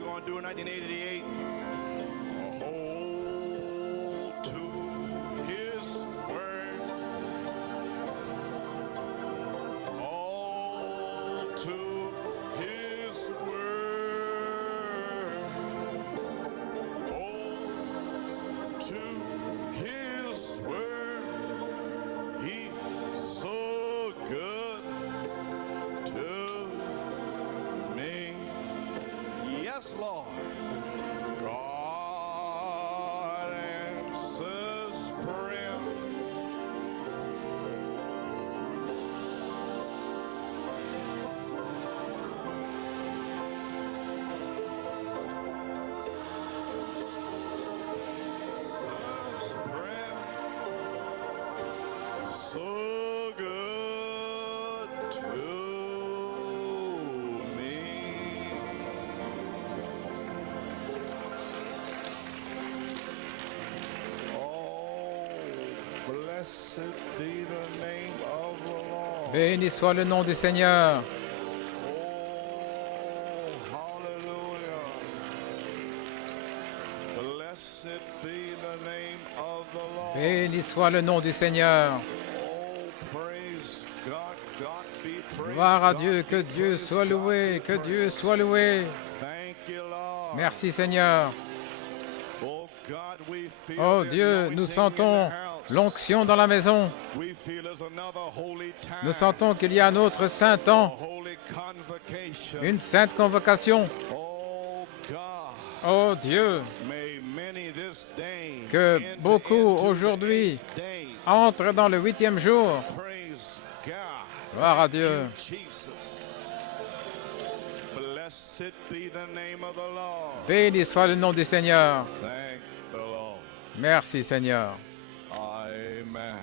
you going to do in 1988? Hold to His word. Hold to His word. Hold to His word. He's so good to me. Yes, Lord. God answers prayer. Answers prayer. So good to me. Oh, blessed be the name of the Lord. Béni soit le nom du Seigneur. Oh, hallelujah. Blessed be the name of the Lord. Béni soit le nom du Seigneur. Oh, praise God. God be praised. Gloire à God Dieu, be que Dieu praised, soit God loué, be que Dieu praised. soit loué. Thank you, Lord. Merci Seigneur. Oh, God, we feel Oh the Dieu, anointing nous in the sentons house. l'onction dans la maison. We feel there's another holy time, Nous sentons qu'il y a un autre saint a temps, holy convocation. une sainte convocation. Oh, God, Oh Dieu, may many this day que enter beaucoup into the aujourd'hui eighth day. entrent dans le 8e jour. Praise God. Gloire à Thank Dieu. you, Jesus. Blessed be the name of the Lord. Béni soit le nom du Seigneur. Thank the Lord. Merci Seigneur. Amen.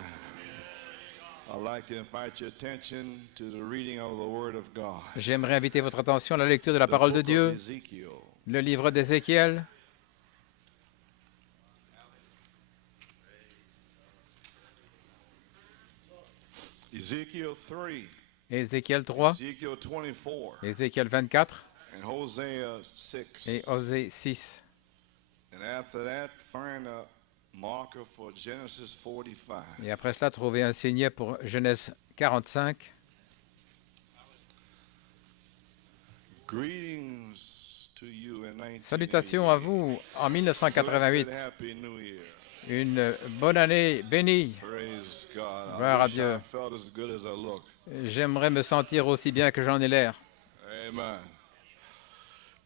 I'd like to invite your attention to the reading of the Word of God. J'aimerais inviter votre attention à la lecture de la parole de The book Dieu, of Ezekiel. le livre d'Ézéchiel. Ezekiel 3, Ézéchiel 3, Ezekiel 24, Ézéchiel 24 and Hosea 6. et Osée 6. And after that, find a marker for Genesis 45. Et après cela, trouver un signet pour Genèse 45. Greetings to you in 1988. Salutations à vous en 1988. Blessed Happy New Year. Une bonne année bénie. Praise God. Gloire à I wish Dieu. I felt as good as I look. J'aimerais me sentir aussi bien que j'en ai l'air. Amen.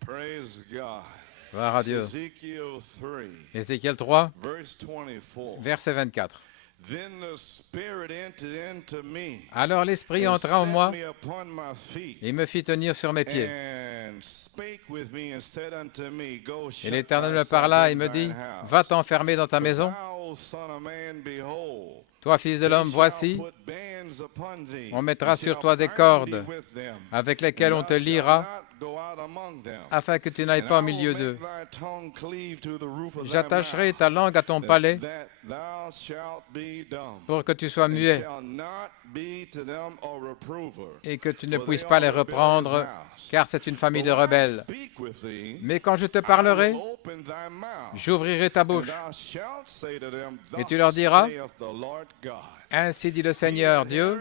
Praise God. Gloire à Dieu. Ezekiel 3, Ézéchiel 3, verse 24. verset 24. Then the Spirit entered into me Alors l'Esprit and entra en set moi me upon my feet et me fit tenir sur mes pieds. and spake with me and said unto me, Go Et shut l'Éternel me thyself parla et in me thine dit, house. va t'enfermer dans ta For maison. thou, son of man, behold, Toi, fils de they l'homme, shall voici, put bands upon thee, on mettra and sur shall toi des bind cordes thee with them, avec lesquelles and on thou te shalt liera, not go out among them. afin que tu n'ailles And pas au I will milieu make d'eux. thy tongue cleave to the roof of thy J'attacherai mouth, ta langue à ton palais that thou shalt be dumb, pour que tu sois and muet shall not be to them a reprover, et que tu ne for puisses they pas are les a rebellious reprendre, house. car c'est une famille But de when I rebelles. speak with thee, Mais quand je te I parlerai, will open thy mouth, j'ouvrirai ta and bouche. thou shalt say to them, Et Thus tu leur diras, saith the Lord God. Ainsi dit le Seigneur Dieu,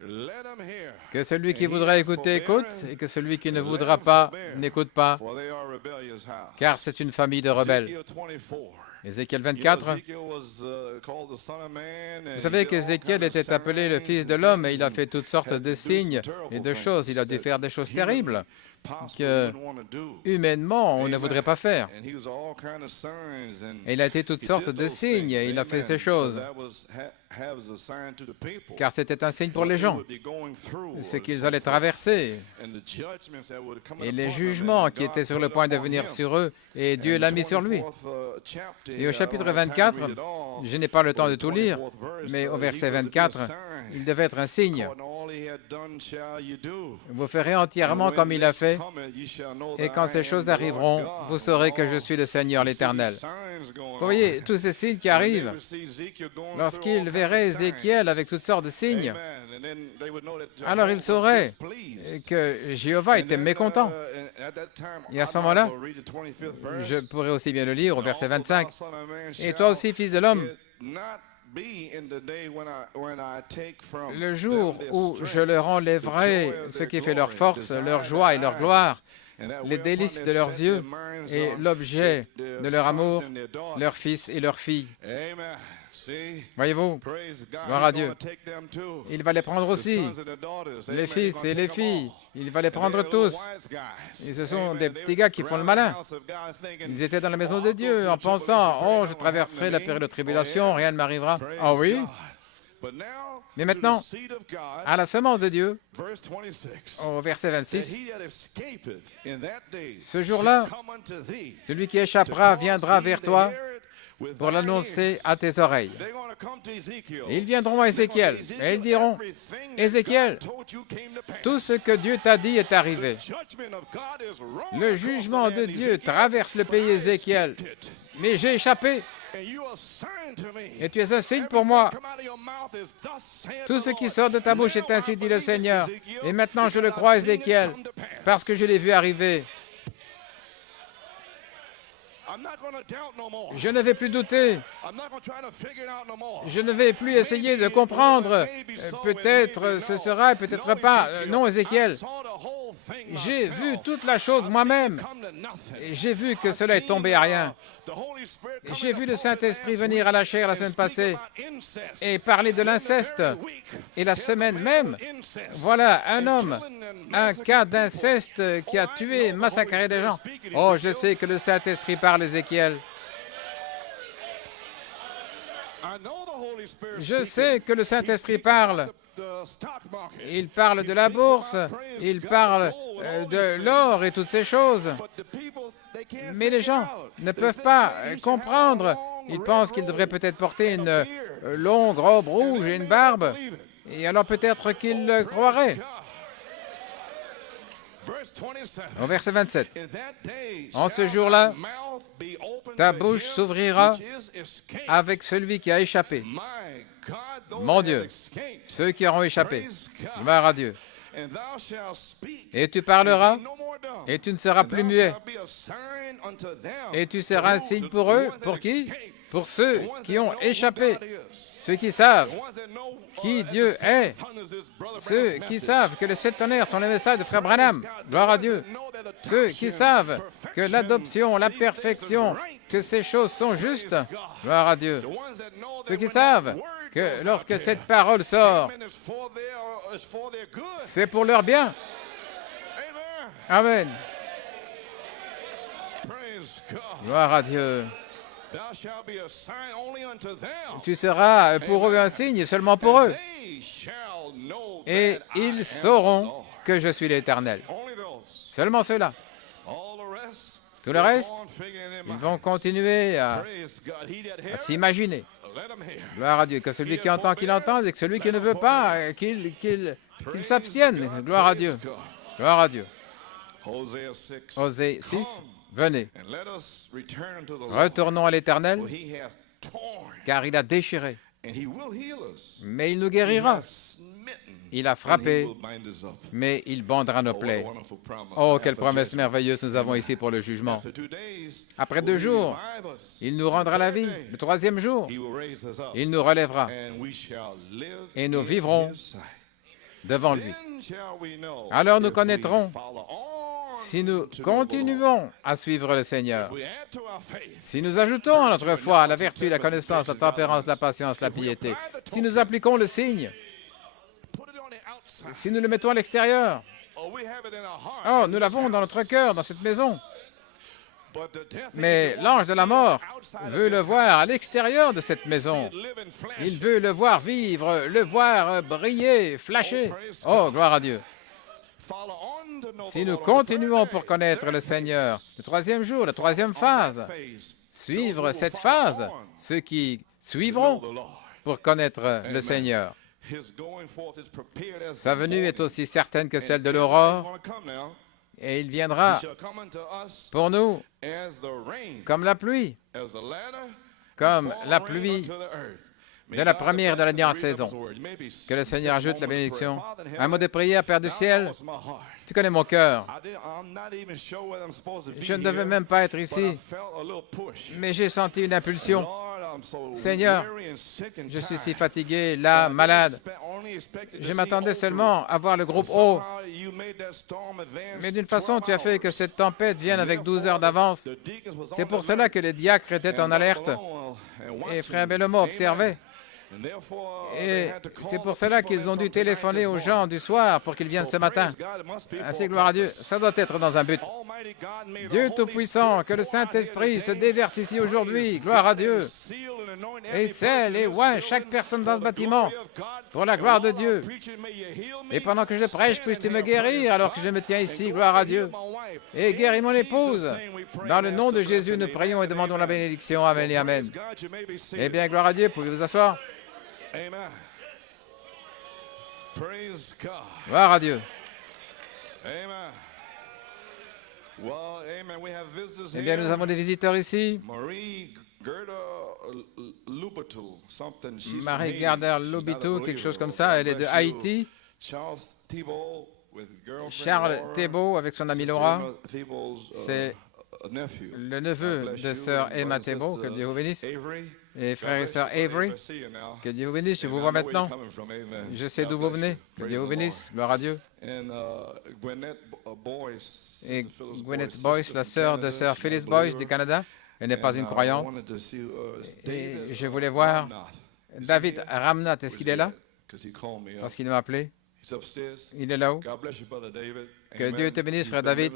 Let him hear, que celui qui and he voudra that écouter écoute, forbeareth, et que celui qui ne let voudra him pas forbear, n'écoute pas, for they are a rebellious house. car c'est une famille de rebelles. Ezekiel 24. Ézéchiel You know, 24. Ezekiel was called the son of man, and Vous he savez did all qu'Ézéchiel kinds of était appelé le signs fils and de l'homme et things il a and fait toutes sortes had de to do some signes terrible et de choses. Il a dû things faire des choses that humanly, terribles possibly que wouldn't want to do. humainement on ne Amen. voudrait pas faire. And he was all kind of signs, and Et il a été toutes he sortes did de those signes things. et il a fait Amen. ces choses, Because that was a sign to the people. car c'était un signe pour What les they gens, would be going through ce or qu'ils so allaient forth. traverser And the judgments that would come et upon les them, jugements and qui God étaient sur put le point de upon venir him. sur eux, et Dieu And l'a the mis sur lui. 24th, chapter Et here, au I chapitre don't have time to 24, read it all, je n'ai pas le temps de but the tout lire, 24th verse, mais au he verset was to be a 24, sign. il devait être un signe. According to all he had done shall you do. Vous ferez entièrement And when comme il a this fait, viendrai, et quand ces choses arriveront, vous saurez que je suis le Seigneur l'Éternel. Vous voyez, tous ces signes qui arrivent, lorsqu'ils verraient Ézéchiel avec toutes sortes de signes, alors ils sauraient que Jéhovah était mécontent. Et à ce moment-là, je pourrais aussi bien le lire au verset 25. « Et toi aussi, fils de l'homme, le jour où je leur enlèverai ce qui fait leur force, leur joie et leur gloire, les délices de leurs yeux et l'objet de leur amour, leurs fils et leurs filles. » Voyez-vous, gloire à Dieu. Il va les prendre aussi, les fils et les filles. Il va les prendre tous. Et ce sont des petits gars qui font le malin. Ils étaient dans la maison de Dieu en pensant, « Oh, je traverserai la période de tribulation, rien ne m'arrivera. » Ah oui? Mais maintenant, à la semence de Dieu, au verset 26, ce jour-là, celui qui échappera viendra vers toi pour l'annoncer à tes oreilles. Et ils viendront à Ézéchiel et ils diront, « Ézéchiel, tout ce que Dieu t'a dit est arrivé. Le jugement de Dieu traverse le pays Ézéchiel, mais j'ai échappé. Et tu es un signe pour moi. Tout ce qui sort de ta bouche est ainsi dit le Seigneur. Et maintenant je le crois, Ézéchiel, parce que je l'ai vu arriver. Je ne vais plus douter. Je ne vais plus essayer de comprendre. Peut-être ce sera, peut-être pas. Non, Ézéchiel. J'ai vu toute la chose moi-même. J'ai vu que cela est tombé à rien. J'ai vu le Saint-Esprit venir à la chair la semaine passée et parler de l'inceste. Et la semaine même, voilà un homme, un cas d'inceste qui a tué, massacré des gens. Oh, je sais que le Saint-Esprit parle, Ézéchiel. Je sais que le Saint-Esprit parle. Il parle de la bourse, il parle de l'or et toutes ces choses. Mais les gens ne peuvent pas comprendre. Ils pensent qu'ils devraient peut-être porter une longue robe rouge et une barbe. Et alors peut-être qu'ils le croiraient. Au verset 27. En ce jour-là, ta bouche s'ouvrira avec celui qui a échappé. Mon Dieu, ceux qui auront échappé. Gloire à Dieu. Et tu parleras, et tu ne seras plus muet. Et tu seras un signe pour eux. Pour qui? Pour ceux qui ont échappé. Ceux qui savent qui Dieu est. Ceux qui savent que les 7 tonnerres sont les messages de Frère Branham. Gloire à Dieu. Ceux qui savent que l'adoption, la perfection, que ces choses sont justes. Gloire à Dieu. Ceux qui savent que lorsque cette parole sort, c'est pour leur bien. Amen. Gloire à Dieu. Tu seras pour eux un signe, seulement pour eux. Et ils sauront que je suis l'Éternel. Seulement ceux-là. Tout le reste, ils vont continuer à s'imaginer. Gloire à Dieu. Que celui qui entend, qu'il entende, et que celui qui ne veut pas, qu'il s'abstienne. Gloire à Dieu. Gloire à Dieu. Osée 6. Venez, retournons à l'Éternel, car il a déchiré, mais il nous guérira. Il a frappé, mais il bandera nos plaies. Oh, quelle promesse merveilleuse nous avons ici pour le jugement. Après 2 jours, il nous rendra la vie. Le 3e jour, il nous relèvera, et nous vivrons devant lui. Alors nous connaîtrons si nous continuons à suivre le Seigneur, si nous ajoutons à notre foi la vertu, la connaissance, la tempérance, la patience, la piété, si nous appliquons le signe, si nous le mettons à l'extérieur, oh, nous l'avons dans notre cœur, dans cette maison. Mais l'ange de la mort veut le voir à l'extérieur de cette maison. Il veut le voir vivre, le voir briller, flasher. Oh, gloire à Dieu. Si nous continuons pour connaître le Seigneur, le 3e jour, la 3e phase, suivre cette phase, ceux qui suivront pour connaître le Seigneur. Sa venue est aussi certaine que celle de l'aurore. Et il viendra pour nous comme la pluie de la première et de la dernière saison. Que le Seigneur ajoute la bénédiction. Un mot de prière, Père du ciel. Tu connais mon cœur. Je ne devais même pas être ici, mais j'ai senti une impulsion. Seigneur, je suis si fatigué, là, malade. Je m'attendais seulement à voir le groupe O. Mais d'une façon, tu as fait que cette tempête vienne avec 12 heures d'avance. C'est pour cela que les diacres étaient en alerte. Et Frère Bellomo observait. Et c'est pour cela qu'ils ont dû téléphoner aux gens du soir pour qu'ils viennent ce matin. Ainsi, gloire à Dieu, ça doit être dans un but. Dieu Tout-Puissant, que le Saint-Esprit se déverse ici aujourd'hui, gloire à Dieu, et scelle et oint chaque personne dans ce bâtiment pour la gloire de Dieu. Et pendant que je prêche, puisses-tu me guérir alors que je me tiens ici, gloire à Dieu, et guéris mon épouse. Dans le nom de Jésus, nous prions et demandons la bénédiction. Amen et Amen. Eh bien, gloire à Dieu, pouvez vous asseoir. Amen. Praise God. Gloire à Dieu. Amen. Well, amen. We have visitors Eh bien, nous avons des visiteurs ici. Marie Garder Lobito, quelque chose comme ça. Elle est de Haïti. Charles Thébault avec son amie Laura. C'est le neveu de sœur Emma Thébault, que Dieu vous bénisse. Et frère et sœur Avery, que Dieu vous bénisse, je vous vois maintenant. Je sais d'où vous venez, que Dieu vous bénisse, gloire à Dieu. Et Gwyneth Boyce, la sœur de sœur Phyllis Boyce du Canada, elle n'est pas une croyante. Et je voulais voir David Ramnath, est-ce qu'il est là? Parce qu'il m'a appelé. Il est là-haut. Que Dieu te bénisse, frère David.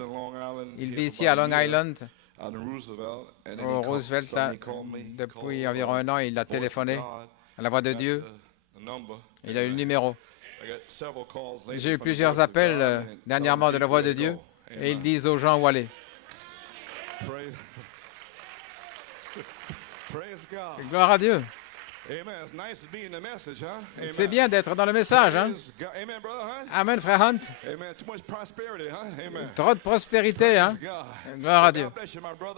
Il vit ici à Long Island. Au Roosevelt, depuis environ un an, il a téléphoné à la voix de Dieu. Il a eu le numéro. J'ai eu plusieurs appels dernièrement de la voix de Dieu et ils disent aux gens où aller. Gloire à Dieu. C'est bien d'être dans le message, hein? Amen, frère Hunt. Trop de prospérité, hein? Gloire à Dieu.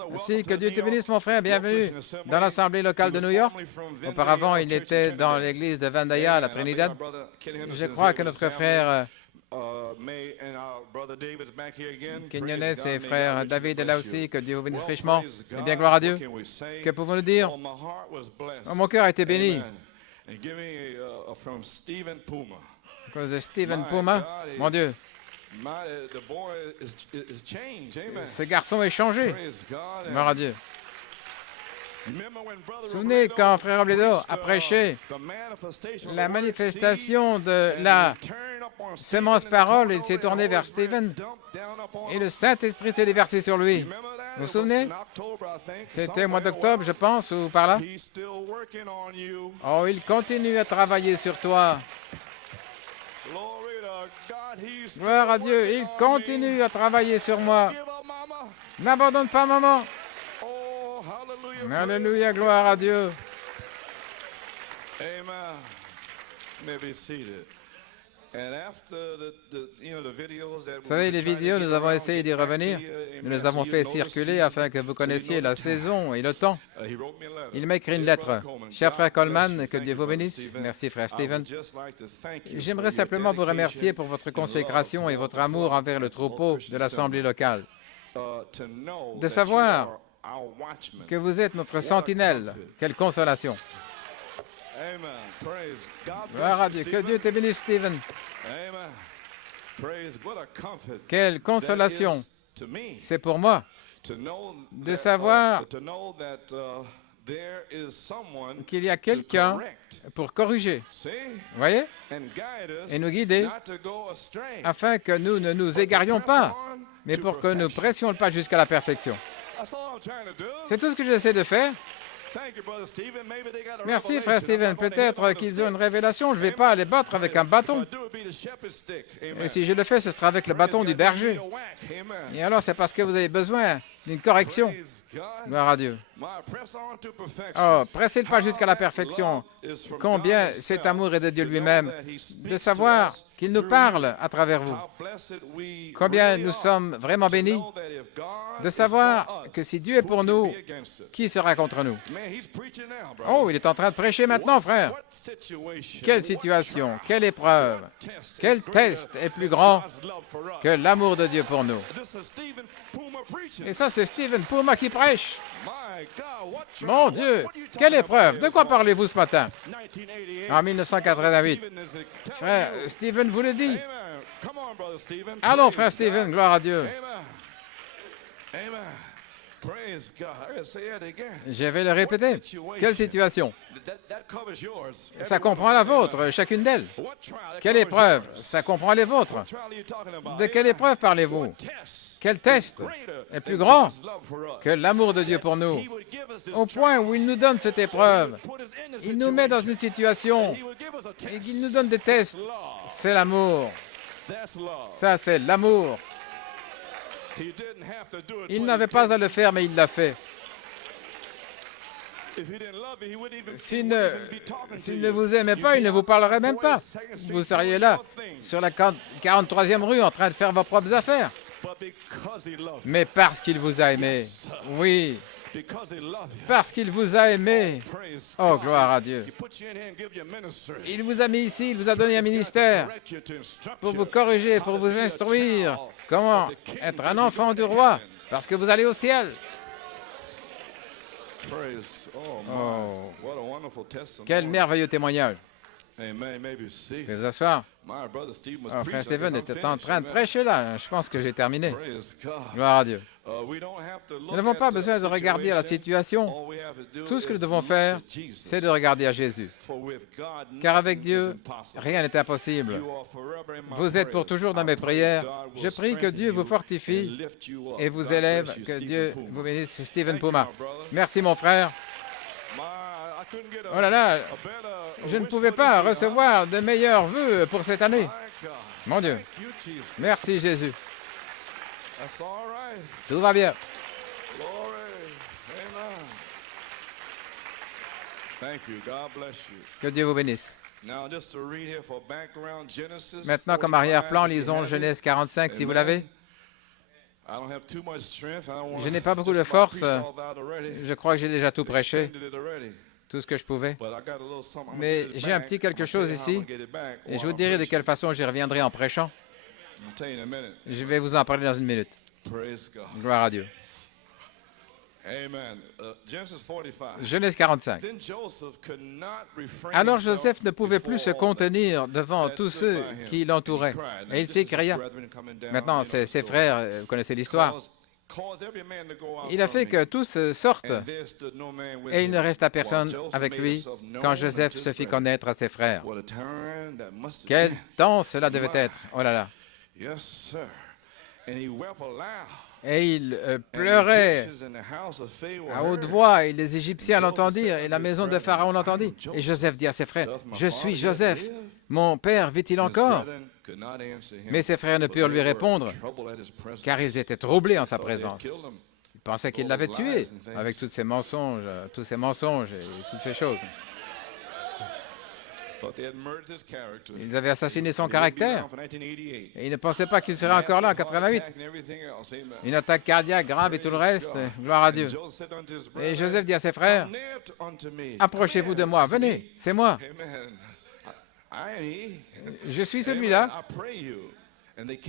Merci, que Dieu te bénisse, mon frère. Bienvenue dans l'Assemblée locale de New York. Auparavant, il était dans l'église de Vandaya, à la Trinidad. Je crois que notre frère Quinones et frère David est là aussi, que Dieu vous bénisse richement. Eh bien, gloire à Dieu. Que pouvons-nous dire? Oh, mon cœur a été béni. À cause de Stephen Puma, mon Dieu. Ce garçon est changé. Gloire à Dieu. Souvenez quand frère Robledo a prêché la manifestation de la semence parole, il s'est tourné vers Stephen et le Saint-Esprit s'est déversé sur lui. Vous vous souvenez? C'était au mois d'octobre, je pense, ou par là. Oh, il continue à travailler sur toi. Gloire à Dieu, il continue à travailler sur moi. N'abandonne pas, maman. Alléluia, gloire à Dieu. Amen. Vous savez, les vidéos, nous avons essayé d'y revenir. Nous les avons fait circuler afin que vous connaissiez la saison et le temps. Il m'a écrit une lettre. Cher frère Coleman, que Dieu vous bénisse. Merci, frère Stephen. J'aimerais simplement vous remercier pour votre consécration et votre amour envers le troupeau de l'Assemblée locale. De savoir que vous êtes notre sentinelle. Quelle consolation. Gloire à Dieu. Que Dieu te bénisse, Stephen. Quelle consolation. C'est pour moi de savoir qu'il y a quelqu'un pour corriger, vous voyez, et nous guider, afin que nous ne nous égarions pas, mais pour que nous pressions le pas jusqu'à la perfection. C'est tout ce que j'essaie de faire. Merci, frère Stephen. Peut-être qu'ils ont une révélation. Je ne vais pas les battre avec un bâton. Et si je le fais, ce sera avec le bâton du berger. Et alors, c'est parce que vous avez besoin une correction. Gloire à Dieu. Oh, pressez le pas jusqu'à la perfection. Combien cet amour est de Dieu lui-même, de savoir qu'il nous parle à travers vous. Combien nous sommes vraiment bénis de savoir que si Dieu est pour nous, qui sera contre nous? Oh, il est en train de prêcher maintenant, frère. Quelle situation, quelle épreuve, quel test est plus grand que l'amour de Dieu pour nous? Et ça, c'est Stephen Puma qui prêche. Mon Dieu, quelle épreuve! De quoi parlez-vous ce matin? En 1988. Frère Stephen vous le dit. Allons, frère Stephen, gloire à Dieu. Je vais le répéter. Quelle situation? Ça comprend la vôtre, chacune d'elles. Quelle épreuve? Ça comprend les vôtres. De quelle épreuve parlez-vous? Quel test est plus grand que l'amour de Dieu pour nous? Au point où il nous donne cette épreuve, il nous met dans une situation et il nous donne des tests. C'est l'amour. Ça, c'est l'amour. Il n'avait pas à le faire, mais il l'a fait. S'il ne vous aimait pas, il ne vous parlerait même pas. Vous seriez là, sur la 43e rue, en train de faire vos propres affaires. Mais parce qu'il vous a aimé, oui, parce qu'il vous a aimé, oh, gloire à Dieu. Il vous a mis ici, il vous a donné un ministère pour vous corriger, pour vous instruire comment être un enfant du roi, parce que vous allez au ciel. Oh, quel merveilleux témoignage. Veuillez vous asseoir. Oh, frère Stephen était en train de prêcher là. Je pense que j'ai terminé. Gloire à Dieu. Nous n'avons pas besoin de regarder à la situation. Tout ce que nous devons faire, c'est de regarder à Jésus. Car avec Dieu, rien n'est impossible. Vous êtes pour toujours dans mes prières. Je prie que Dieu vous fortifie et vous élève. Que Dieu vous bénisse. Stephen Puma. Merci, mon frère. Oh là là, je ne pouvais pas recevoir de meilleurs vœux pour cette année. Mon Dieu. Merci, Jésus. Tout va bien. Que Dieu vous bénisse. Maintenant, comme arrière-plan, lisons Genèse 45, si vous l'avez. Je n'ai pas beaucoup de force. Je crois que j'ai déjà tout prêché, tout ce que je pouvais. Mais j'ai un petit quelque chose ici, et je vous dirai de quelle façon j'y reviendrai en prêchant. Je vais vous en parler dans une minute. Gloire à Dieu. Genèse 45. Alors Joseph ne pouvait plus se contenir devant tous ceux qui l'entouraient. Et il s'écria. Maintenant, ses frères, vous connaissez l'histoire. Il a fait que tous sortent et il ne resta personne avec lui quand Joseph se fit connaître à ses frères. Quel temps cela devait être! Oh là là! Et il pleurait à haute voix, et les Égyptiens l'entendirent, et la maison de Pharaon l'entendit. Et Joseph dit à ses frères, « Je suis Joseph, mon père vit-il encore ?» Mais ses frères ne purent lui répondre, car ils étaient troublés en sa présence. Ils pensaient qu'il l'avait tué, avec tous ces mensonges et toutes ces choses. Ils avaient assassiné son caractère. Et ils ne pensaient pas qu'il serait encore là en 88. Une attaque cardiaque grave et tout le reste. Gloire à Dieu. Et Joseph dit à ses frères, « Approchez-vous de moi, venez, c'est moi. Je suis celui-là.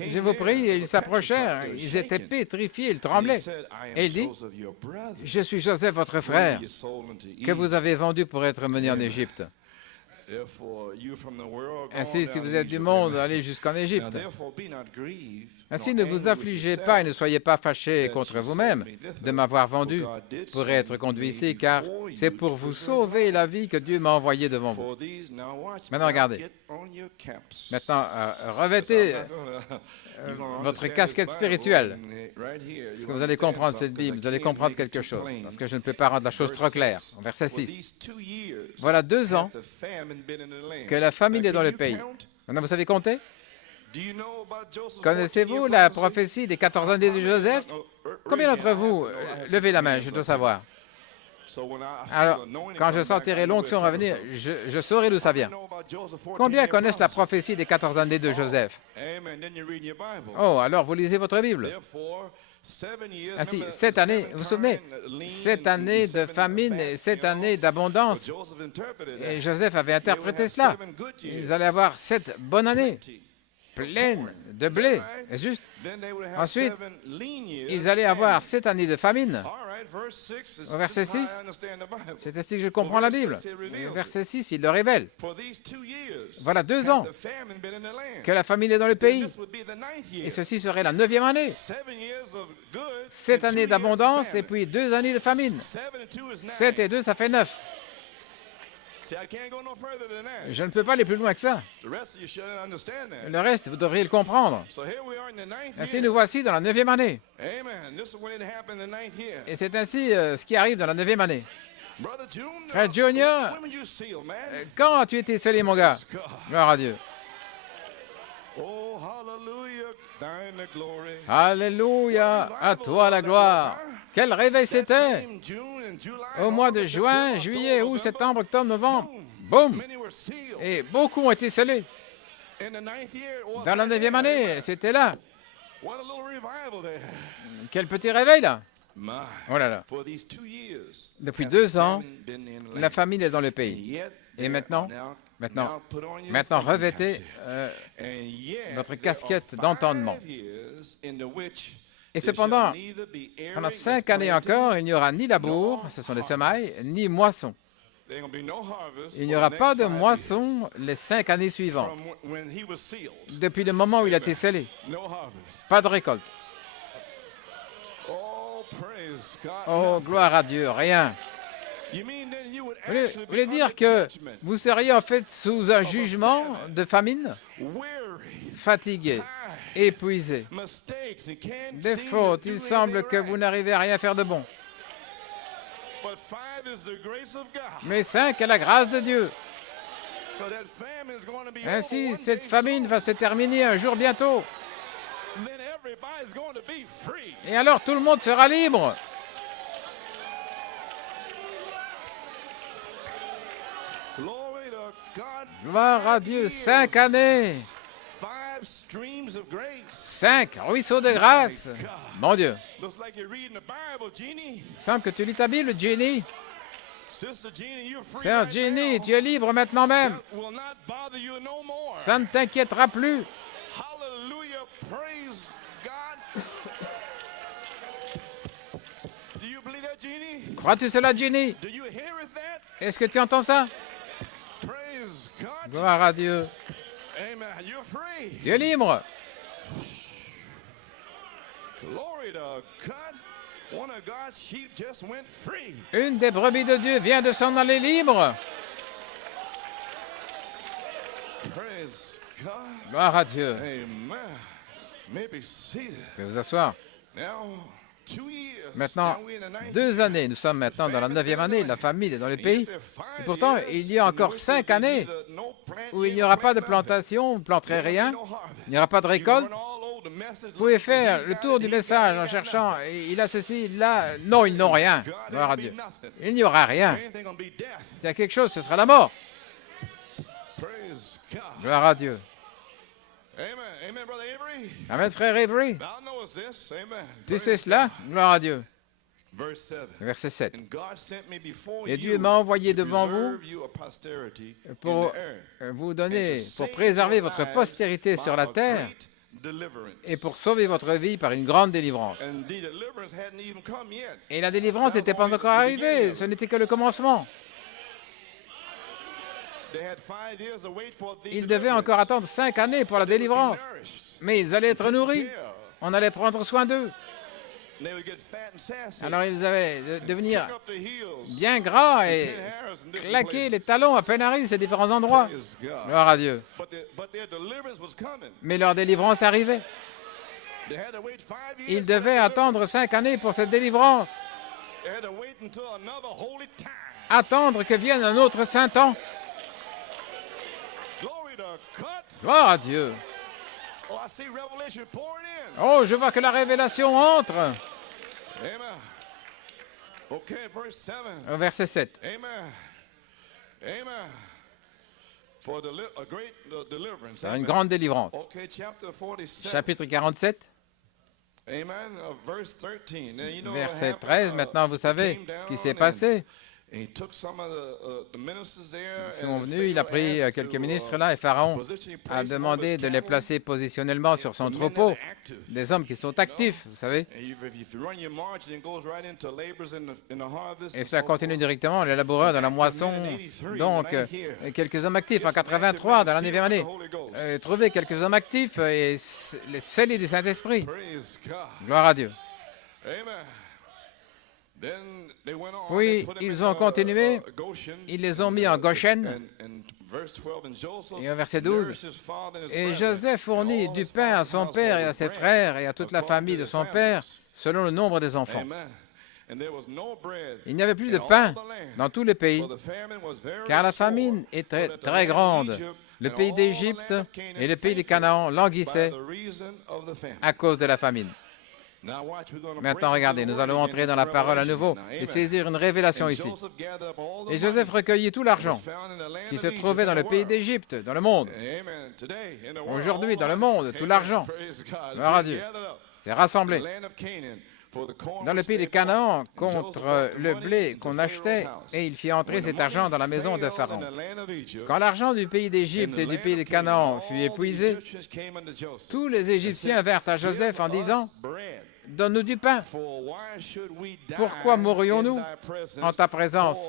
Je vous prie. » Et ils s'approchèrent. Ils étaient pétrifiés, ils tremblaient. Et il dit, « Je suis Joseph, votre frère, que vous avez vendu pour être mené en Égypte. » Ainsi, si vous êtes du monde, allez jusqu'en Égypte. Ainsi, ne vous affligez pas et ne soyez pas fâchés contre vous-même de m'avoir vendu pour être conduit ici, car c'est pour vous sauver la vie que Dieu m'a envoyé devant vous. Maintenant, regardez. Maintenant, revêtez votre casquette spirituelle. Parce que vous allez comprendre cette Bible, vous allez comprendre quelque chose, parce que je ne peux pas rendre la chose trop claire. En verset 6. Voilà 2 ans que la famine est dans le pays. Maintenant, vous savez compter? Connaissez-vous la prophétie des 14 années de Joseph? Combien d'entre vous levez la main, je dois savoir. Alors, quand je sentirai l'onction revenir, je saurai d'où ça vient. Combien connaissent la prophétie des 14 années de Joseph? Oh, alors vous lisez votre Bible. Ainsi, 7 années, vous vous souvenez, 7 années de famine et 7 années d'abondance. Et Joseph avait interprété cela. Ils allaient avoir 7 bonnes années, pleines de blé, c'est juste. Ensuite, ils allaient avoir 7 années de famine. Au verset 6, c'est ainsi que je comprends la Bible. Au verset 6, il le révèle. Voilà 2 ans que la famine est dans le pays. Et ceci serait la 9e année. 7 années d'abondance et puis 2 années de famine. 7 et 2, ça fait 9. Je ne peux pas aller plus loin que ça. Le reste, vous devriez le comprendre. Ainsi, nous voici dans la 9e année. Et c'est ainsi ce qui arrive dans la 9e année. Frère Junior, quand as-tu été scellé, mon gars? Gloire à Dieu. Alléluia, à toi la gloire. Quel réveil c'était! Au mois de juin, juillet, août, septembre, octobre, novembre, boum! Et beaucoup ont été scellés. Dans la 9e année, c'était là. Quel petit réveil, là! Oh là là. Depuis 2 ans, la famine est dans le pays. Et maintenant, revêtez votre casquette d'entendement. Et cependant, pendant 5 années encore, il n'y aura ni labour, ce sont les semailles, ni moisson. Il n'y aura pas de moisson les 5 années suivantes. Depuis le moment où il a été scellé, pas de récolte. Oh, gloire à Dieu, rien. Vous voulez dire que vous seriez en fait sous un jugement de famine, fatigué, épuisé, des fautes, il semble que vous n'arrivez à rien faire de bon. Mais 5 est la grâce de Dieu. Ainsi, cette famine va se terminer un jour bientôt. Et alors tout le monde sera libre. Gloire à Dieu, 5 années. 5 ruisseaux de grâce. Mon Dieu. Il semble que tu lis ta Bible, Jenny. Sœur Jenny, tu es libre maintenant même. Ça ne t'inquiétera plus. Crois-tu cela, Jenny? Est-ce que tu entends ça? Gloire à Dieu. Tu es libre. Une des brebis de Dieu vient de s'en aller libre. Gloire à Dieu. Vous pouvez vous asseoir. Maintenant, 2 années, nous sommes maintenant dans la 9e année, la famine est dans le pays. Et pourtant, il y a encore 5 années où il n'y aura pas de plantation, vous ne planterez rien, il n'y aura pas de récolte. Vous pouvez faire le tour du message en cherchant, il a ceci, là, non, ils n'ont rien. Gloire à Dieu. Il n'y aura rien. S'il y a quelque chose, ce sera la mort. Gloire à Dieu. Amen, frère Avery. Tu sais cela? Gloire à Dieu. Verset 7. Et Dieu m'a envoyé devant vous pour vous donner, pour préserver votre postérité sur la terre et pour sauver votre vie par une grande délivrance. Et la délivrance n'était pas encore arrivée, ce n'était que le commencement. Ils devaient encore attendre 5 années pour la délivrance, mais ils allaient être nourris, on allait prendre soin d'eux. Alors ils allaient devenir bien gras et claquer les talons à peine à différents endroits. Gloire à Dieu. Mais leur délivrance arrivait. Ils devaient attendre 5 années pour cette délivrance. Attendre que vienne un autre saint temps. Gloire à Dieu. Oh, je vois que la révélation entre. Au verset 7. C'est une grande délivrance. Chapitre 47. Verset 13. Maintenant, vous savez ce qui s'est passé. Ils sont venus, il a pris quelques ministres là, et Pharaon a demandé de les placer positionnellement sur son troupeau, des hommes qui sont actifs, vous savez. Et cela continue directement, les laboureurs dans la moisson, donc quelques hommes actifs. En 83, dans la 9e année, trouver quelques hommes actifs et les scellés du Saint-Esprit. Gloire à Dieu. Puis, ils ont continué, ils les ont mis en Goshen, et au verset 12, et Joseph fournit du pain à son père et à ses frères et à toute la famille de son père, selon le nombre des enfants. Il n'y avait plus de pain dans tous les pays, car la famine était très grande. Le pays d'Égypte et le pays de Canaan languissaient à cause de la famine. Maintenant, regardez, nous allons entrer dans la parole à nouveau et saisir une révélation ici. Et Joseph recueillit tout l'argent qui se trouvait dans le pays d'Égypte, dans le monde. Aujourd'hui, dans le monde, tout l'argent, gloire à Dieu, s'est rassemblé dans le pays de Canaan contre le blé qu'on achetait, et il fit entrer cet argent dans la maison de Pharaon. Quand l'argent du pays d'Égypte et du pays de Canaan fut épuisé, tous les Égyptiens vinrent à Joseph en disant: donne-nous du pain. Pourquoi mourrions-nous en ta présence?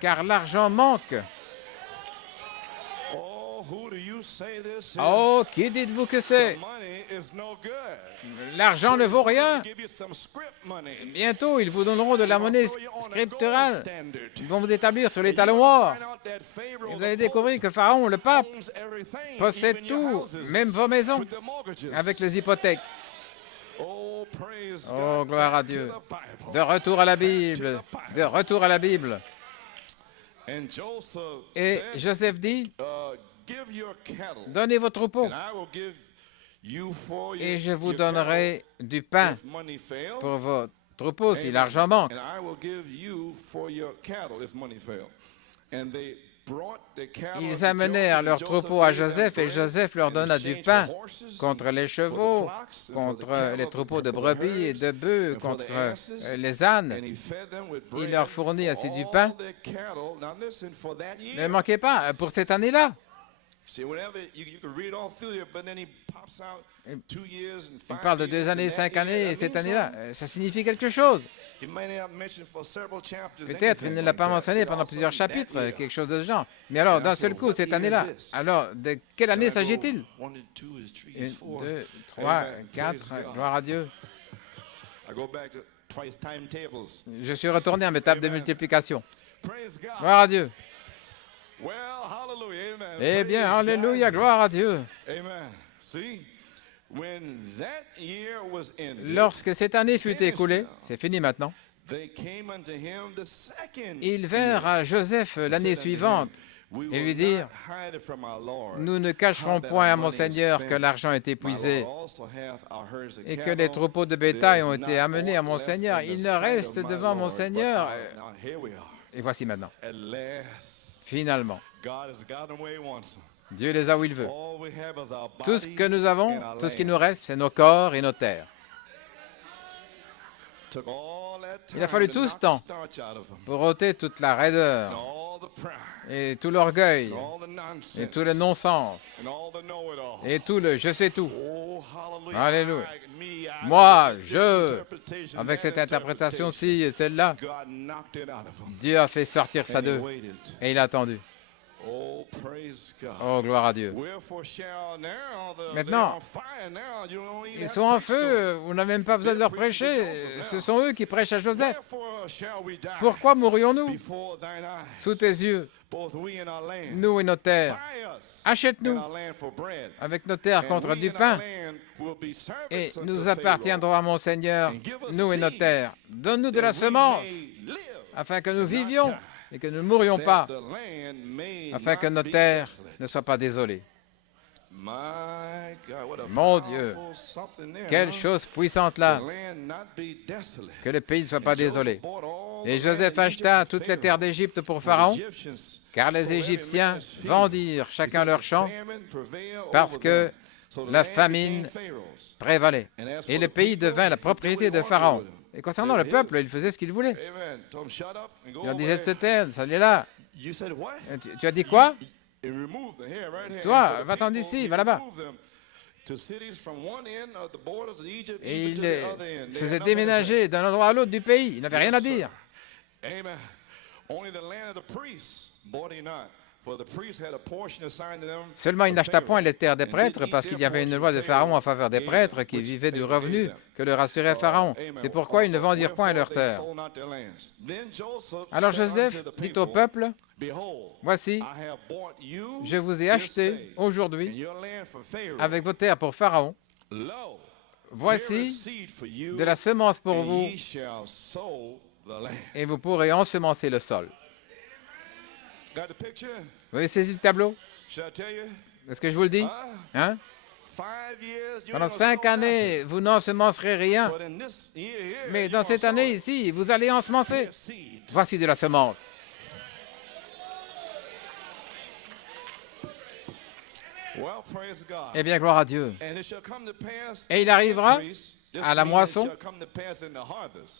Car l'argent manque. Oh, qui dites-vous que c'est? L'argent ne vaut rien. Bientôt, ils vous donneront de la monnaie scripturale. Ils vont vous établir sur les talons or. Et vous allez découvrir que Pharaon, le pape, possède tout, même vos maisons, avec les hypothèques. Oh, gloire à Dieu. De retour à la Bible. De retour à la Bible. Et Joseph dit: donnez vos troupeaux, et je vous donnerai du pain pour vos troupeaux si l'argent manque. Ils amenèrent leurs troupeaux à Joseph, et Joseph leur donna du pain contre les chevaux, contre les troupeaux de brebis et de bœufs, contre les ânes. Il leur fournit ainsi du pain. Ne manquez pas, pour cette année-là. Il parle de 2 années, 5 années, et cette année-là. Ça signifie quelque chose. Peut-être il ne l'a pas mentionné pendant plusieurs chapitres, quelque chose de ce genre. Mais alors, d'un seul coup, cette année-là, alors, de quelle année s'agit-il? 1, 2, 3, 4, gloire à Dieu. Je suis retourné à mes tables de multiplication. Gloire à Dieu. Eh bien, alléluia, gloire à Dieu. Lorsque cette année fut écoulée, c'est fini maintenant, ils vinrent à Joseph l'année suivante et lui dirent: nous ne cacherons point à mon Seigneur que l'argent est épuisé et que les troupeaux de bétail ont été amenés à mon Seigneur. Il ne reste devant mon Seigneur. Et voici maintenant. Finalement, Dieu les a où il veut. Tout ce que nous avons, tout ce qui nous reste, c'est nos corps et nos terres. Il a fallu tout ce temps pour ôter toute la raideur et tout l'orgueil et tout le non-sens et tout le je sais tout. Alléluia. Moi, avec cette interprétation-ci et celle-là, Dieu a fait sortir ça d'eux et il a attendu. Oh, gloire à Dieu. Maintenant, ils sont en feu, vous n'avez même pas besoin de leur prêcher, ce sont eux qui prêchent à Joseph. Pourquoi mourrions-nous sous tes yeux, nous et nos terres? Achète-nous avec nos terres contre du pain, et nous appartiendrons à mon Seigneur, nous et nos terres. Donne-nous de la semence, afin que nous vivions et que nous ne mourions pas, afin que notre terre ne soit pas désolée. Mon Dieu, quelle chose puissante là, que le pays ne soit pas désolé. Et Joseph acheta toute la terre d'Égypte pour Pharaon, car les Égyptiens vendirent chacun leur champ, parce que la famine prévalait. Et le pays devint la propriété de Pharaon. Et concernant le peuple, il faisait ce qu'il voulait. Il leur disait de se taire, ça allait là. Tu as dit quoi? Toi, va-t'en d'ici, va là-bas. Et il les faisait déménager d'un endroit à l'autre du pays. Il n'avait rien à dire. Seulement, il n'acheta point les terres des prêtres parce qu'il y avait une loi de Pharaon en faveur des prêtres qui vivaient du revenu que leur assurait Pharaon. C'est pourquoi ils ne vendirent point leurs terres. Alors Joseph dit au peuple, « Voici, je vous ai acheté aujourd'hui avec vos terres pour Pharaon. Voici de la semence pour vous et vous pourrez ensemencer le sol. » Vous avez saisi le tableau? Est-ce que je vous le dis? Hein? Pendant 5 années, vous n'ensemencerez rien. Mais dans cette année ici, vous allez ensemencer. Voici de la semence. Eh bien, gloire à Dieu. Et il arrivera à la moisson,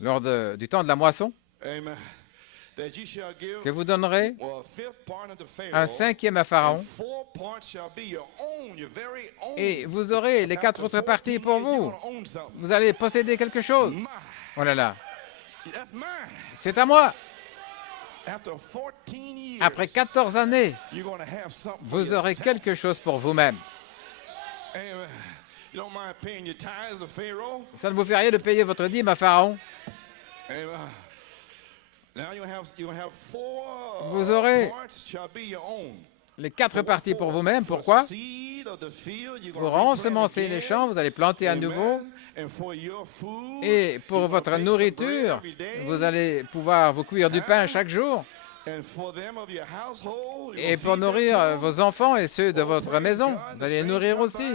lors du temps de la moisson, que vous donnerez un 5e à Pharaon, et vous aurez les 4 autres parties pour vous. Vous allez posséder quelque chose. Oh là là, c'est à moi. Après 14 années, vous aurez quelque chose pour vous-même. Ça ne vous fait rien de payer votre dîme à Pharaon? Vous aurez les 4 parties pour vous-même. Pourquoi? Pour ensemencer les champs, vous allez planter à nouveau. Et pour votre nourriture, vous allez pouvoir vous cuire du pain chaque jour. Et pour nourrir vos enfants et ceux de votre maison, vous allez les nourrir aussi.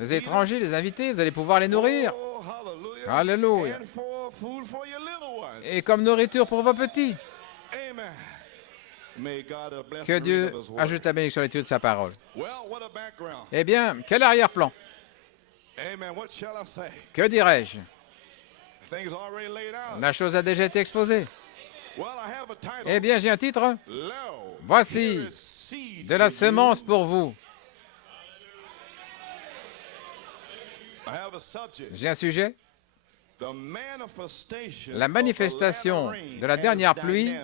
Les étrangers, les invités, vous allez pouvoir les nourrir. Alléluia. Et comme nourriture pour vos petits. Que Dieu ajoute la bénédiction à l'étude de sa parole. Eh bien, quel arrière-plan? Que dirais-je? La chose a déjà été exposée. Eh bien, j'ai un titre. Voici de la semence pour vous. J'ai un sujet. La manifestation de la dernière pluie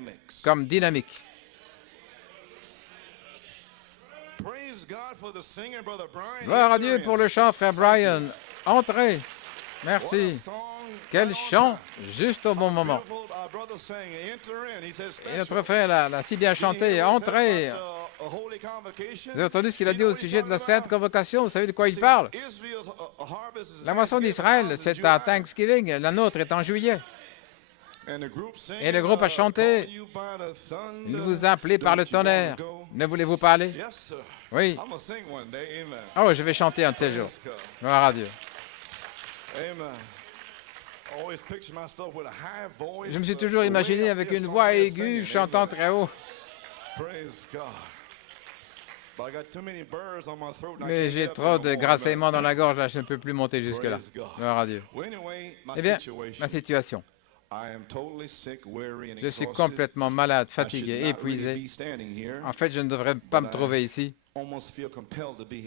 comme dynamique. Gloire à Dieu pour le chant, frère Brian. Entrez. Merci. Quel chant, juste au bon moment. Et notre frère l'a si bien chanté. Entrez. Vous avez entendu ce qu'il a dit au sujet de la Sainte Convocation? Vous savez de quoi il parle? La moisson d'Israël, c'est à Thanksgiving. La nôtre est en juillet. Et le groupe a chanté. Il vous a appelé par le tonnerre. Ne voulez-vous pas aller? Oui. Oh, je vais chanter un de ces jours. Gloire à Dieu. Je me suis toujours imaginé avec une voix aiguë, chantant très haut. Mais j'ai trop de grassement dans la gorge, là, je ne peux plus monter jusque-là. Gloire à Dieu. Eh bien, ma situation. Je suis complètement malade, fatigué, épuisé. En fait, je ne devrais pas me trouver ici.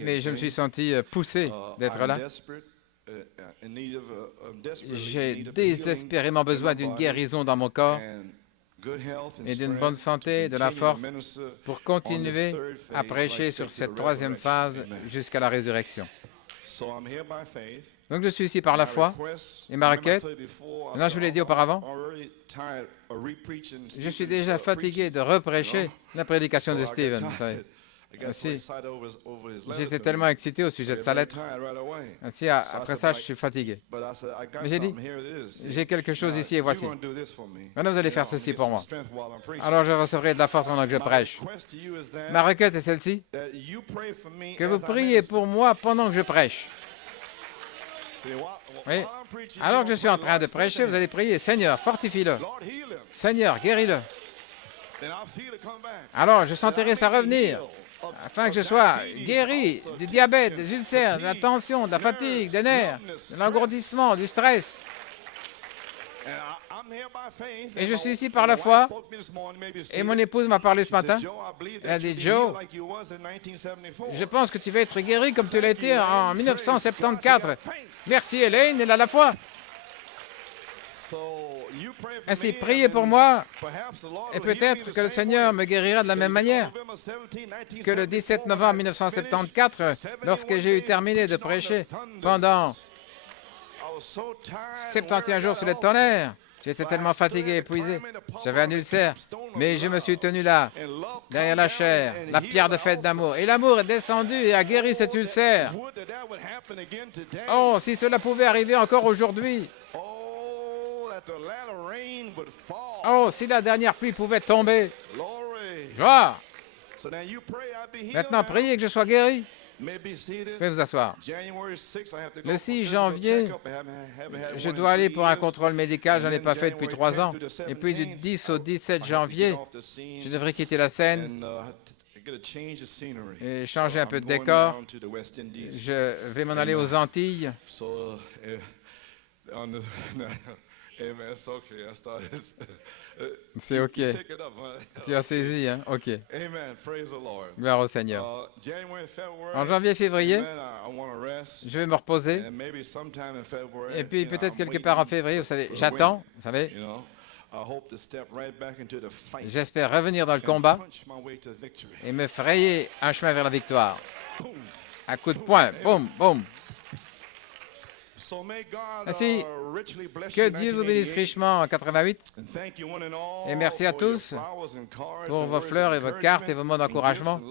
Mais je me suis senti poussé d'être là. J'ai désespérément besoin d'une guérison dans mon corps et d'une bonne santé, de la force pour continuer à prêcher sur cette 3e phase jusqu'à la résurrection. Donc je suis ici par la foi et ma requête, maintenant je vous l'ai dit auparavant, je suis déjà fatigué de reprêcher la prédication de Stephen, vous savez. Ainsi, j'étais tellement excité au sujet de sa lettre. Ainsi, après ça, je suis fatigué. Mais j'ai dit, j'ai quelque chose ici et voici. Maintenant, vous allez faire ceci pour moi. Alors, je recevrai de la force pendant que je prêche. Ma requête est celle-ci, que vous priez pour moi pendant que je prêche. Oui. Alors que je suis en train de prêcher, vous allez prier, Seigneur, fortifie-le. Seigneur, guéris-le. Alors, je sentirai ça revenir, afin que je sois guéri du diabète, des ulcères, de la tension, de la fatigue, des nerfs, de l'engourdissement, du stress. Et je suis ici par la foi. Et mon épouse m'a parlé ce matin. Elle a dit, Joe, je pense que tu vas être guéri comme tu l'as été en 1974. Merci Elaine, elle a la foi. Ainsi, priez pour moi, et peut-être que le Seigneur me guérira de la même manière que le 17 novembre 1974, lorsque j'ai eu terminé de prêcher pendant 71 jours sur le tonnerre. J'étais tellement fatigué, épuisé. J'avais un ulcère, mais je me suis tenu là, derrière la chair, la pierre de fête d'amour. Et l'amour est descendu et a guéri cet ulcère. Oh, si cela pouvait arriver encore aujourd'hui. Oh, si la dernière pluie pouvait tomber. Gloire. Maintenant, priez que je sois guéri. Veuillez vous asseoir. Le 6 janvier, je dois aller pour un contrôle médical, je n'en ai pas fait depuis 3 ans. Et puis du 10 au 17 janvier, je devrais quitter la scène et changer un peu de décor. Je vais m'en aller aux Antilles. C'est OK. Tu as saisi, hein? OK. Gloire au Seigneur. En janvier-février, je vais me reposer. Et puis peut-être quelque part en février, vous savez, j'attends, vous savez. J'espère revenir dans le combat et me frayer un chemin vers la victoire. Un coup de poing, boum, boum. Ainsi, que Dieu vous bénisse richement en 88. Et merci à tous pour vos fleurs et vos cartes et vos mots d'encouragement,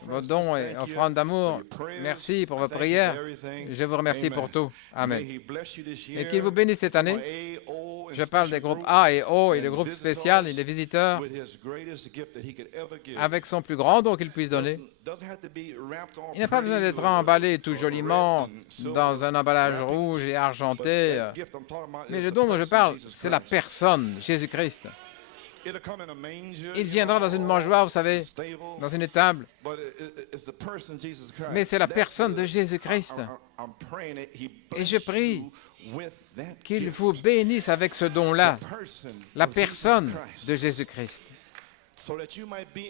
vos dons et offrandes d'amour. Merci pour vos prières. Je vous remercie pour tout. Amen. Et qu'il vous bénisse cette année. Je parle des groupes A et O et le groupe spécial et les visiteurs avec son plus grand don qu'il puisse donner. Il n'a pas besoin d'être emballé tout joliment dans un emballage rouge et argenté. Mais le don dont je parle, c'est la personne, Jésus-Christ. Il viendra dans une mangeoire, vous savez, dans une étable. Mais c'est la personne de Jésus-Christ. Et je prie qu'il vous bénisse avec ce don-là, la personne de Jésus-Christ,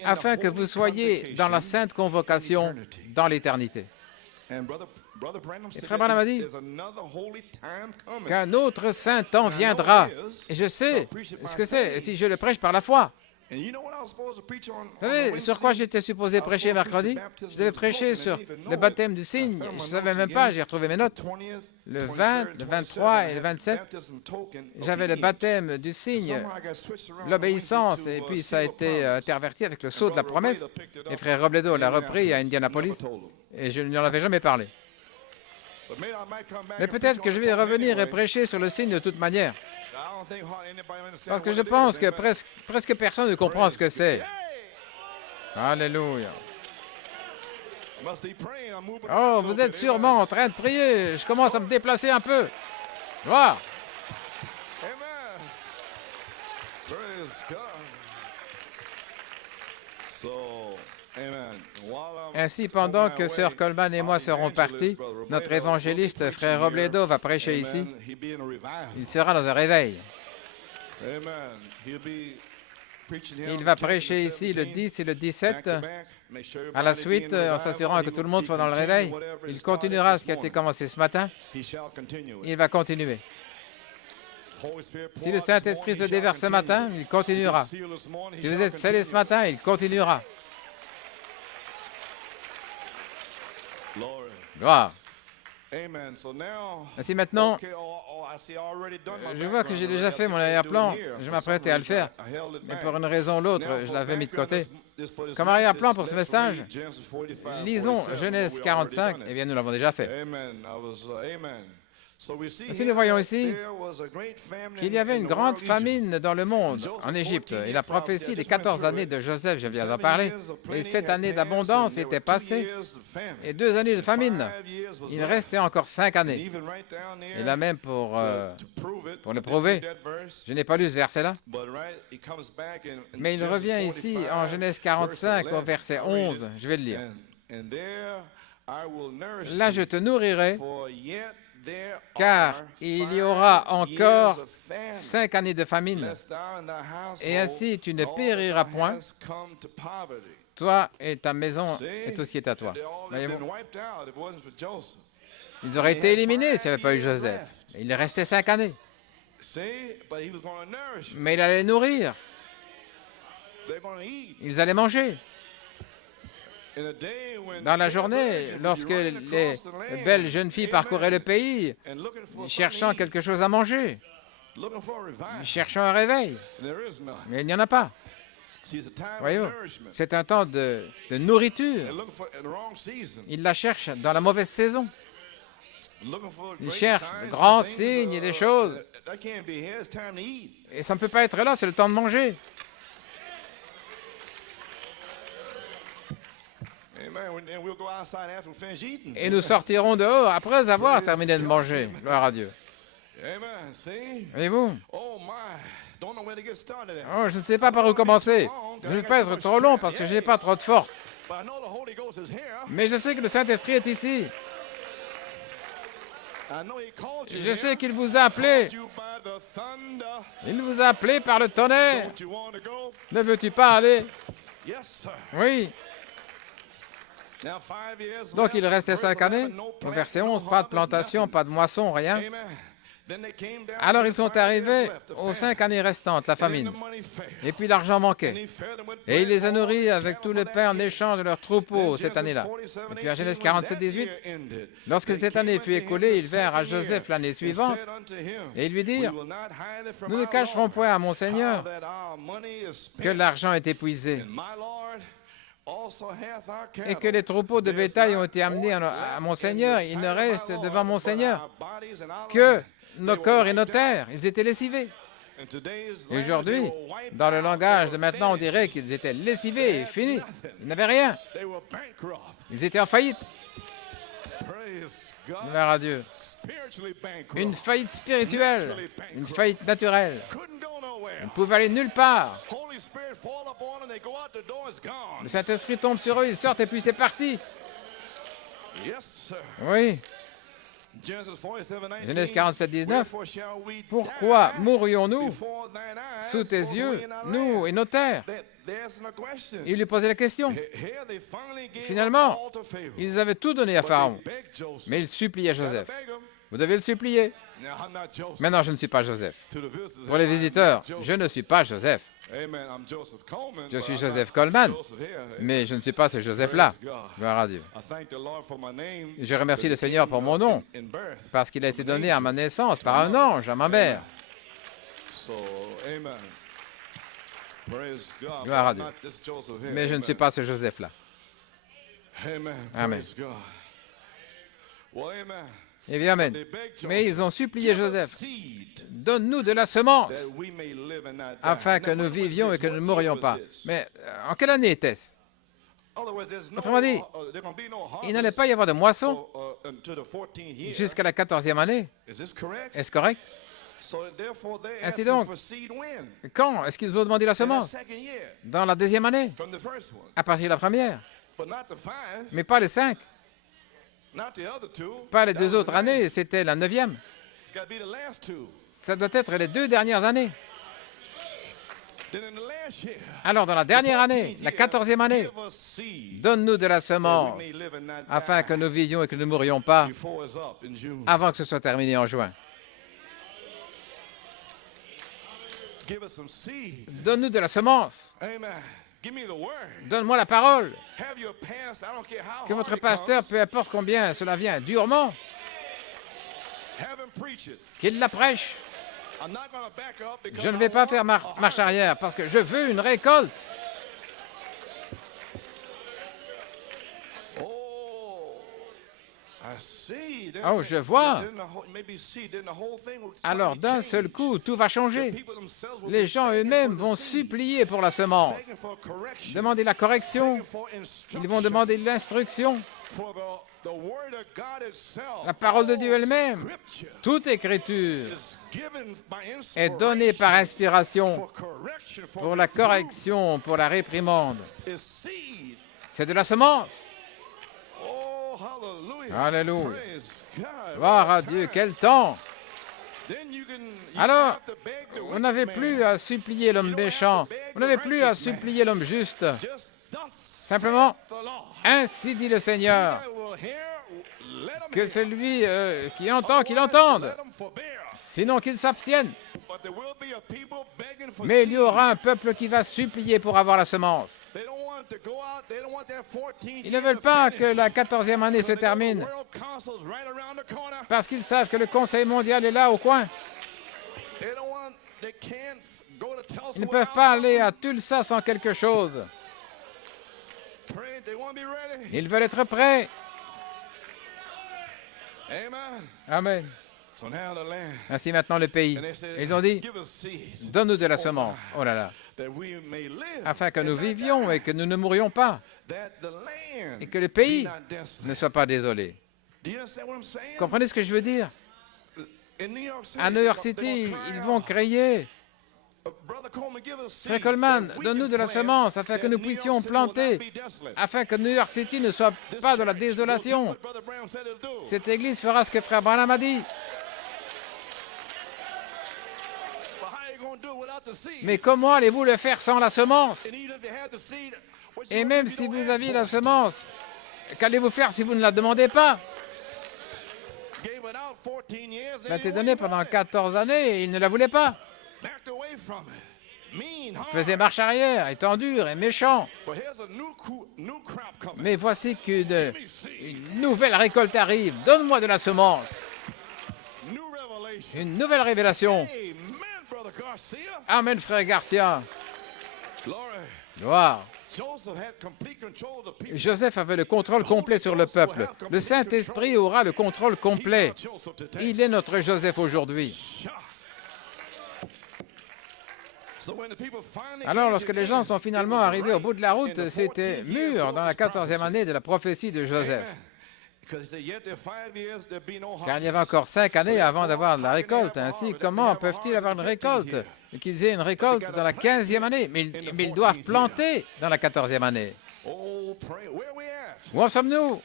afin que vous soyez dans la sainte convocation dans l'éternité. Et Frère Branham a dit qu'un autre saint temps viendra. Et je sais ce que c'est, si je le prêche par la foi. Vous savez sur quoi j'étais supposé prêcher mercredi? Je devais prêcher sur le baptême du signe. Je ne savais même pas, j'ai retrouvé mes notes. Le 20, le 23 et le 27, j'avais le baptême du signe, l'obéissance, et puis ça a été interverti avec le sceau de la promesse. Et Frère Robledo l'a repris à Indianapolis, et je ne lui en avais jamais parlé. Mais peut-être que je vais revenir et prêcher sur le signe de toute manière. Parce que je pense que presque personne ne comprend ce que c'est. Alléluia. Oh, vous êtes sûrement en train de prier. Je commence à me déplacer un peu. Gloire. Ainsi, pendant que Sœur Coleman et moi serons partis, notre évangéliste, Frère Robledo, va prêcher ici. Il sera dans un réveil. Il va prêcher ici le 10 et le 17. À la suite, en s'assurant que tout le monde soit dans le réveil, il continuera ce qui a été commencé ce matin. Il va continuer. Si le Saint-Esprit se déverse ce matin, il continuera. Si vous êtes scellés ce matin, il continuera. Gloire. Ainsi maintenant, je vois que j'ai déjà fait mon arrière-plan. Je m'apprêtais à le faire, mais pour une raison ou l'autre, je l'avais mis de côté. Comme arrière-plan pour ce message, lisons Genèse 45. Eh bien, nous l'avons déjà fait. Ainsi, nous voyons ici qu'il y avait une grande famine dans le monde, en Égypte. Et la prophétie des 14 années de Joseph, je viens d'en parler, et 7 années d'abondance étaient passées, et 2 années de famine. Il restait encore 5 années. Et là même pour le prouver, je n'ai pas lu ce verset-là, mais il revient ici en Genèse 45 au verset 11. Je vais le lire. Là, je te nourrirai, car il y aura encore 5 années de famine, et ainsi tu ne périras point, toi et ta maison et tout ce qui est à toi. Voyez-vous? Ils auraient été éliminés s'il n'y avait pas eu Joseph. Il restait 5 années. Mais il allait les nourrir. Ils allaient manger. Dans la journée, lorsque les belles jeunes filles parcouraient le pays, cherchant quelque chose à manger, cherchant un réveil, mais il n'y en a pas. Voyez-vous, c'est un temps de nourriture. Ils la cherchent dans la mauvaise saison. Ils cherchent de grands signes et des choses. Et ça ne peut pas être là, c'est le temps de manger. Et nous sortirons dehors après avoir terminé de manger. Gloire à Dieu. Voyez-vous? Oh, je ne sais pas par où commencer. Je ne vais pas être trop long parce que je n'ai pas trop de force. Mais je sais que le Saint-Esprit est ici. Je sais qu'il vous a appelé. Il vous a appelé par le tonnerre. Ne veux-tu pas aller? Oui. Donc, il restait 5 années. Au verset 11, pas de plantation, pas de moisson, rien. Alors, ils sont arrivés aux 5 années restantes, la famine. Et puis, l'argent manquait. Et il les a nourris avec tout le pain en échange de leurs troupeaux cette année-là. Et puis, à Genèse 47, 18, lorsque cette année fut écoulée, ils vinrent à Joseph l'année suivante et ils lui dirent, « Nous ne cacherons point à mon Seigneur que l'argent est épuisé et que les troupeaux de bétail ont été amenés à mon Seigneur. Il ne reste devant mon Seigneur que nos corps et nos terres. Ils étaient lessivés. » Et aujourd'hui, dans le langage de maintenant, on dirait qu'ils étaient lessivés et finis. Ils n'avaient rien. Ils étaient en faillite. Gloire à Dieu. Une faillite spirituelle, une faillite naturelle. Ils ne pouvaient aller nulle part. Le Saint-Esprit tombe sur eux, ils sortent et puis c'est parti. Oui. Genèse 47, 19. Pourquoi mourrions-nous sous tes yeux, nous et nos terres? Il lui posait la question. Finalement, ils avaient tout donné à Pharaon, mais ils suppliaient Joseph. Vous devez le supplier. Maintenant, je ne suis pas Joseph. Pour les visiteurs, je ne suis pas Joseph. Je suis Joseph Coleman, mais je ne suis pas ce Joseph-là. Gloire à Dieu. Je remercie le Seigneur pour mon nom, parce qu'il a été donné à ma naissance par un ange à ma mère. Gloire à Dieu. Mais je ne suis pas ce Joseph-là. Amen. Eh bien, amen. Mais ils ont supplié Joseph, donne-nous de la semence, afin que nous vivions et que nous ne mourions pas. Mais en quelle année était-ce? Autrement dit, il n'allait pas y avoir de moisson jusqu'à la 14e année. Est-ce correct? Ainsi donc, quand est-ce qu'ils ont demandé la semence? Dans la 2e année, à partir de la première. Mais pas les 5. Pas les 2 autres années, c'était la 9e. Ça doit être les 2 dernières années. Alors, dans la dernière année, la 14e année, donne-nous de la semence, afin que nous vivions et que nous ne mourions pas avant que ce soit terminé en juin. Donne-nous de la semence. Donne-moi la parole. Que votre pasteur, peu importe combien cela vient, durement, qu'il la prêche. Je ne vais pas faire marche arrière parce que je veux une récolte. Oh, je vois. Alors, d'un seul coup, tout va changer. Les gens eux-mêmes vont supplier pour la semence, demander la correction, ils vont demander l'instruction. La parole de Dieu elle-même, toute écriture est donnée par inspiration pour la correction, pour la réprimande. C'est de la semence. Alléluia. Gloire à Dieu, quel temps! Alors, on n'avait plus à supplier l'homme méchant, on n'avait plus à supplier l'homme juste. Simplement, ainsi dit le Seigneur, que celui qui entend, qu'il entende, sinon qu'il s'abstienne. Mais il y aura un peuple qui va supplier pour avoir la semence. Ils ne veulent pas que la 14e année se termine, parce qu'ils savent que le Conseil mondial est là au coin. Ils ne peuvent pas aller à Tulsa sans quelque chose. Ils veulent être prêts. Amen. Ainsi maintenant le pays. Ils ont dit, donne-nous de la semence. Oh là là. Afin que nous vivions et que nous ne mourions pas. Et que le pays ne soit pas désolé. Comprenez ce que je veux dire? À New York City, ils vont crier, Frère Coleman, donne-nous de la semence afin que nous puissions planter, afin que New York City ne soit pas de la désolation. Cette église fera ce que Frère Branham a dit. Mais comment allez-vous le faire sans la semence? Et même si vous aviez la semence, qu'allez-vous faire si vous ne la demandez pas? Ça a été donné pendant 14 années et il ne la voulait pas. Il faisait marche arrière, étant dur et méchant. Mais voici qu'une nouvelle récolte arrive. Donne-moi de la semence. Une nouvelle révélation. Amen, frère Garcia. Gloire. Joseph avait le contrôle complet sur le peuple. Le Saint-Esprit aura le contrôle complet. Il est notre Joseph aujourd'hui. Alors, lorsque les gens sont finalement arrivés au bout de la route, c'était mûr dans la 14e année de la prophétie de Joseph. Car il y avait encore 5 années avant d'avoir de la récolte. Ainsi, comment peuvent-ils avoir une récolte? Qu'ils aient une récolte dans la 15e année, mais ils doivent planter dans la 14e année. Où en sommes-nous?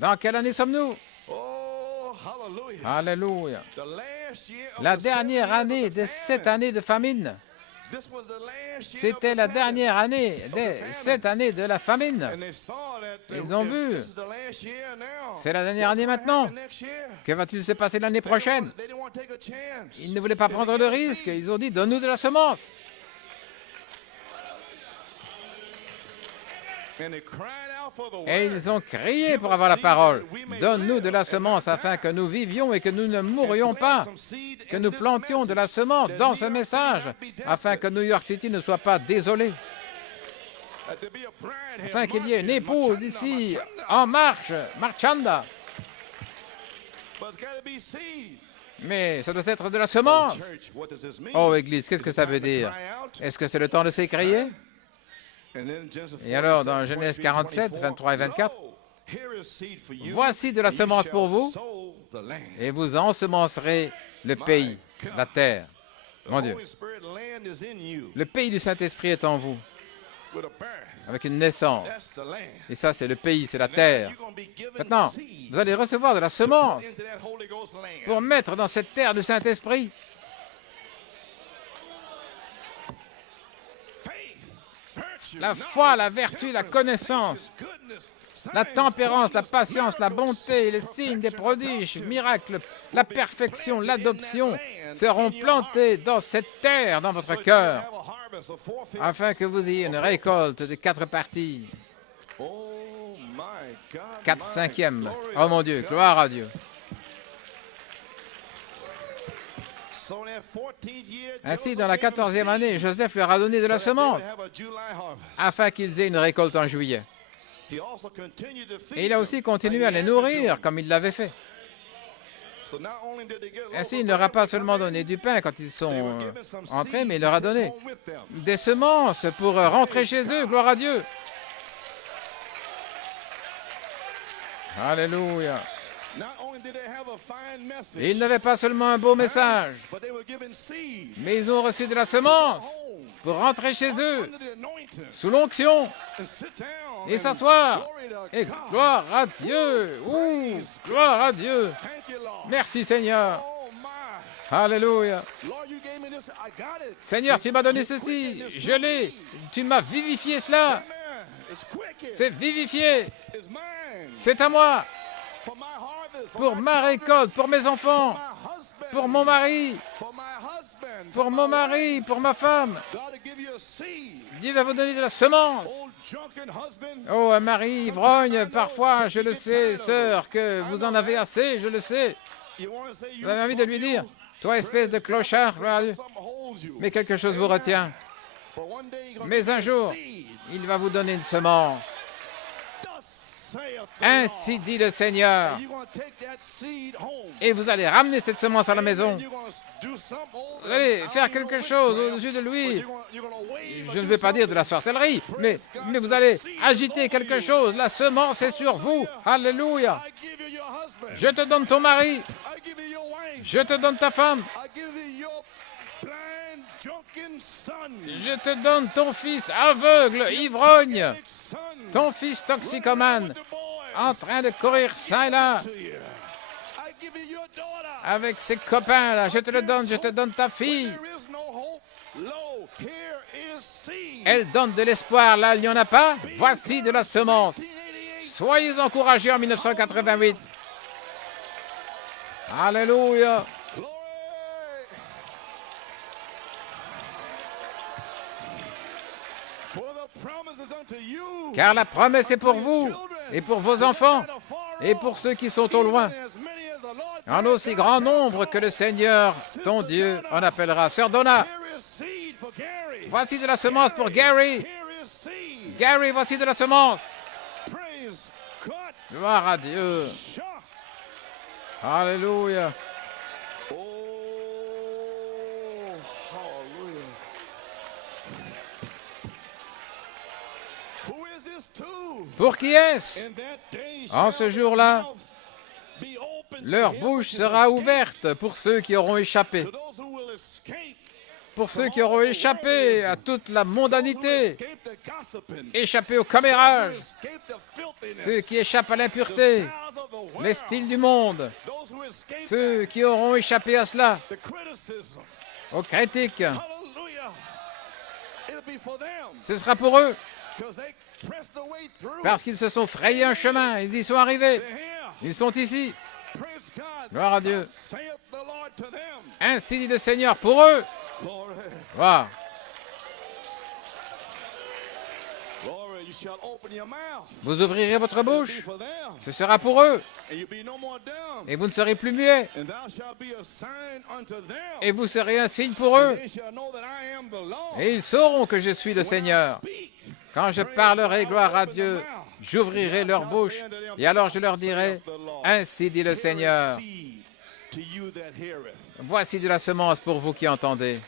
Dans quelle année sommes-nous? Alléluia. La dernière année des 7 années de famine. C'était la dernière année des 7 années de la famine. Ils ont vu. C'est la dernière année maintenant. Que va-t-il se passer l'année prochaine? Ils ne voulaient pas prendre de risque. Ils ont dit, donne-nous de la semence. Et ils ont crié pour avoir la parole. Donne-nous de la semence afin que nous vivions et que nous ne mourions pas. Que nous plantions de la semence dans ce message afin que New York City ne soit pas désolé. Afin qu'il y ait une épouse ici en marche, marchanda. Mais ça doit être de la semence. Oh, Église, qu'est-ce que ça veut dire? Est-ce que c'est le temps de s'écrier? Et alors, dans Genèse 47, 23 et 24, « Voici de la semence pour vous, et vous ensemencerez le pays, la terre. » Mon Dieu, le pays du Saint-Esprit est en vous, avec une naissance. Et ça, c'est le pays, c'est la terre. Maintenant, vous allez recevoir de la semence pour mettre dans cette terre du Saint-Esprit. La foi, la vertu, la connaissance, la tempérance, la patience, la bonté, les signes, des prodiges, miracles, la perfection, l'adoption seront plantés dans cette terre, dans votre cœur, afin que vous ayez une récolte de 4 parties. 4/5. Oh mon Dieu, gloire à Dieu. Ainsi, dans la 14e année, Joseph leur a donné de la semence afin qu'ils aient une récolte en juillet. Et il a aussi continué à les nourrir comme il l'avait fait. Ainsi, il ne leur a pas seulement donné du pain quand ils sont entrés, mais il leur a donné des semences pour rentrer chez eux. Gloire à Dieu. Alléluia. Et ils n'avaient pas seulement un beau message, mais ils ont reçu de la semence pour rentrer chez eux, sous l'onction, et s'asseoir. Et gloire à Dieu. Ouh, gloire à Dieu. Merci Seigneur. Alléluia. Seigneur, tu m'as donné ceci. Je l'ai. Tu m'as vivifié cela. C'est vivifié. C'est à moi. Pour ma récolte, pour mes enfants, pour mon mari, pour ma femme. Dieu va vous donner de la semence. Oh, un mari ivrogne, parfois, je le sais, sœur, que vous en avez assez, je le sais. Vous avez envie de lui dire, toi, espèce de clochard, mais quelque chose vous retient. Mais un jour, il va vous donner une semence. Ainsi dit le Seigneur. Et vous allez ramener cette semence à la maison. Vous allez faire quelque chose au-dessus de lui. Je ne veux pas dire de la sorcellerie, mais vous allez agiter quelque chose. La semence est sur vous. Alléluia. Je te donne ton mari. Je te donne ta femme. Je te donne ton fils aveugle, ivrogne, ton fils toxicomane, en train de courir ça et là, avec ses copains là. Je te le donne, je te donne ta fille. Elle donne de l'espoir là, il n'y en a pas. Voici de la semence. Soyez encouragés en 1988. Alléluia. Car la promesse est pour vous et pour vos enfants et pour ceux qui sont au loin, en aussi grand nombre que le Seigneur, ton Dieu, en appellera. Sœur Donna, voici de la semence pour Gary. Gary, voici de la semence. Gloire à Dieu. Alléluia. Pour qui est-ce? En ce jour-là, leur bouche sera ouverte pour ceux qui auront échappé. Pour ceux qui auront échappé à toute la mondanité, échappé au commérage, ceux qui échappent à l'impureté, les styles du monde, ceux qui auront échappé à cela, aux critiques. Ce sera pour eux. Parce qu'ils se sont frayés un chemin, ils y sont arrivés. Ils sont ici. Gloire à Dieu. Ainsi dit le Seigneur pour eux. Wow. Vous ouvrirez votre bouche. Ce sera pour eux. Et vous ne serez plus muets. Et vous serez un signe pour eux. Et ils sauront que je suis le Seigneur. Quand je parlerai, gloire à Dieu, j'ouvrirai leur bouche, et alors je leur dirai, ainsi dit le Seigneur, voici de la semence pour vous qui entendez.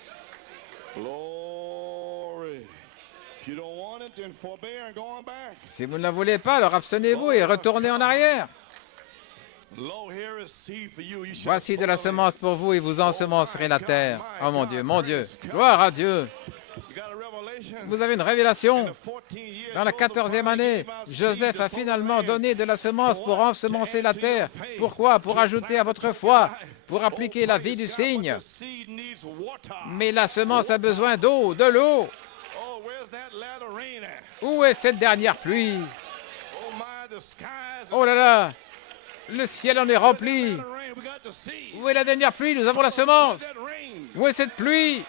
Si vous ne la voulez pas, alors abstenez-vous et retournez en arrière. Voici de la semence pour vous et vous ensemencerez la terre. Oh mon Dieu, gloire à Dieu. Vous avez une révélation. Dans la 14e année, Joseph a finalement donné de la semence pour ensemencer la terre. Pourquoi? Pour ajouter à votre foi, pour appliquer la vie du cygne. Mais la semence a besoin d'eau, de l'eau. Où est cette dernière pluie? Oh là là, le ciel en est rempli. Où est la dernière pluie? Nous avons la semence. Où est cette pluie?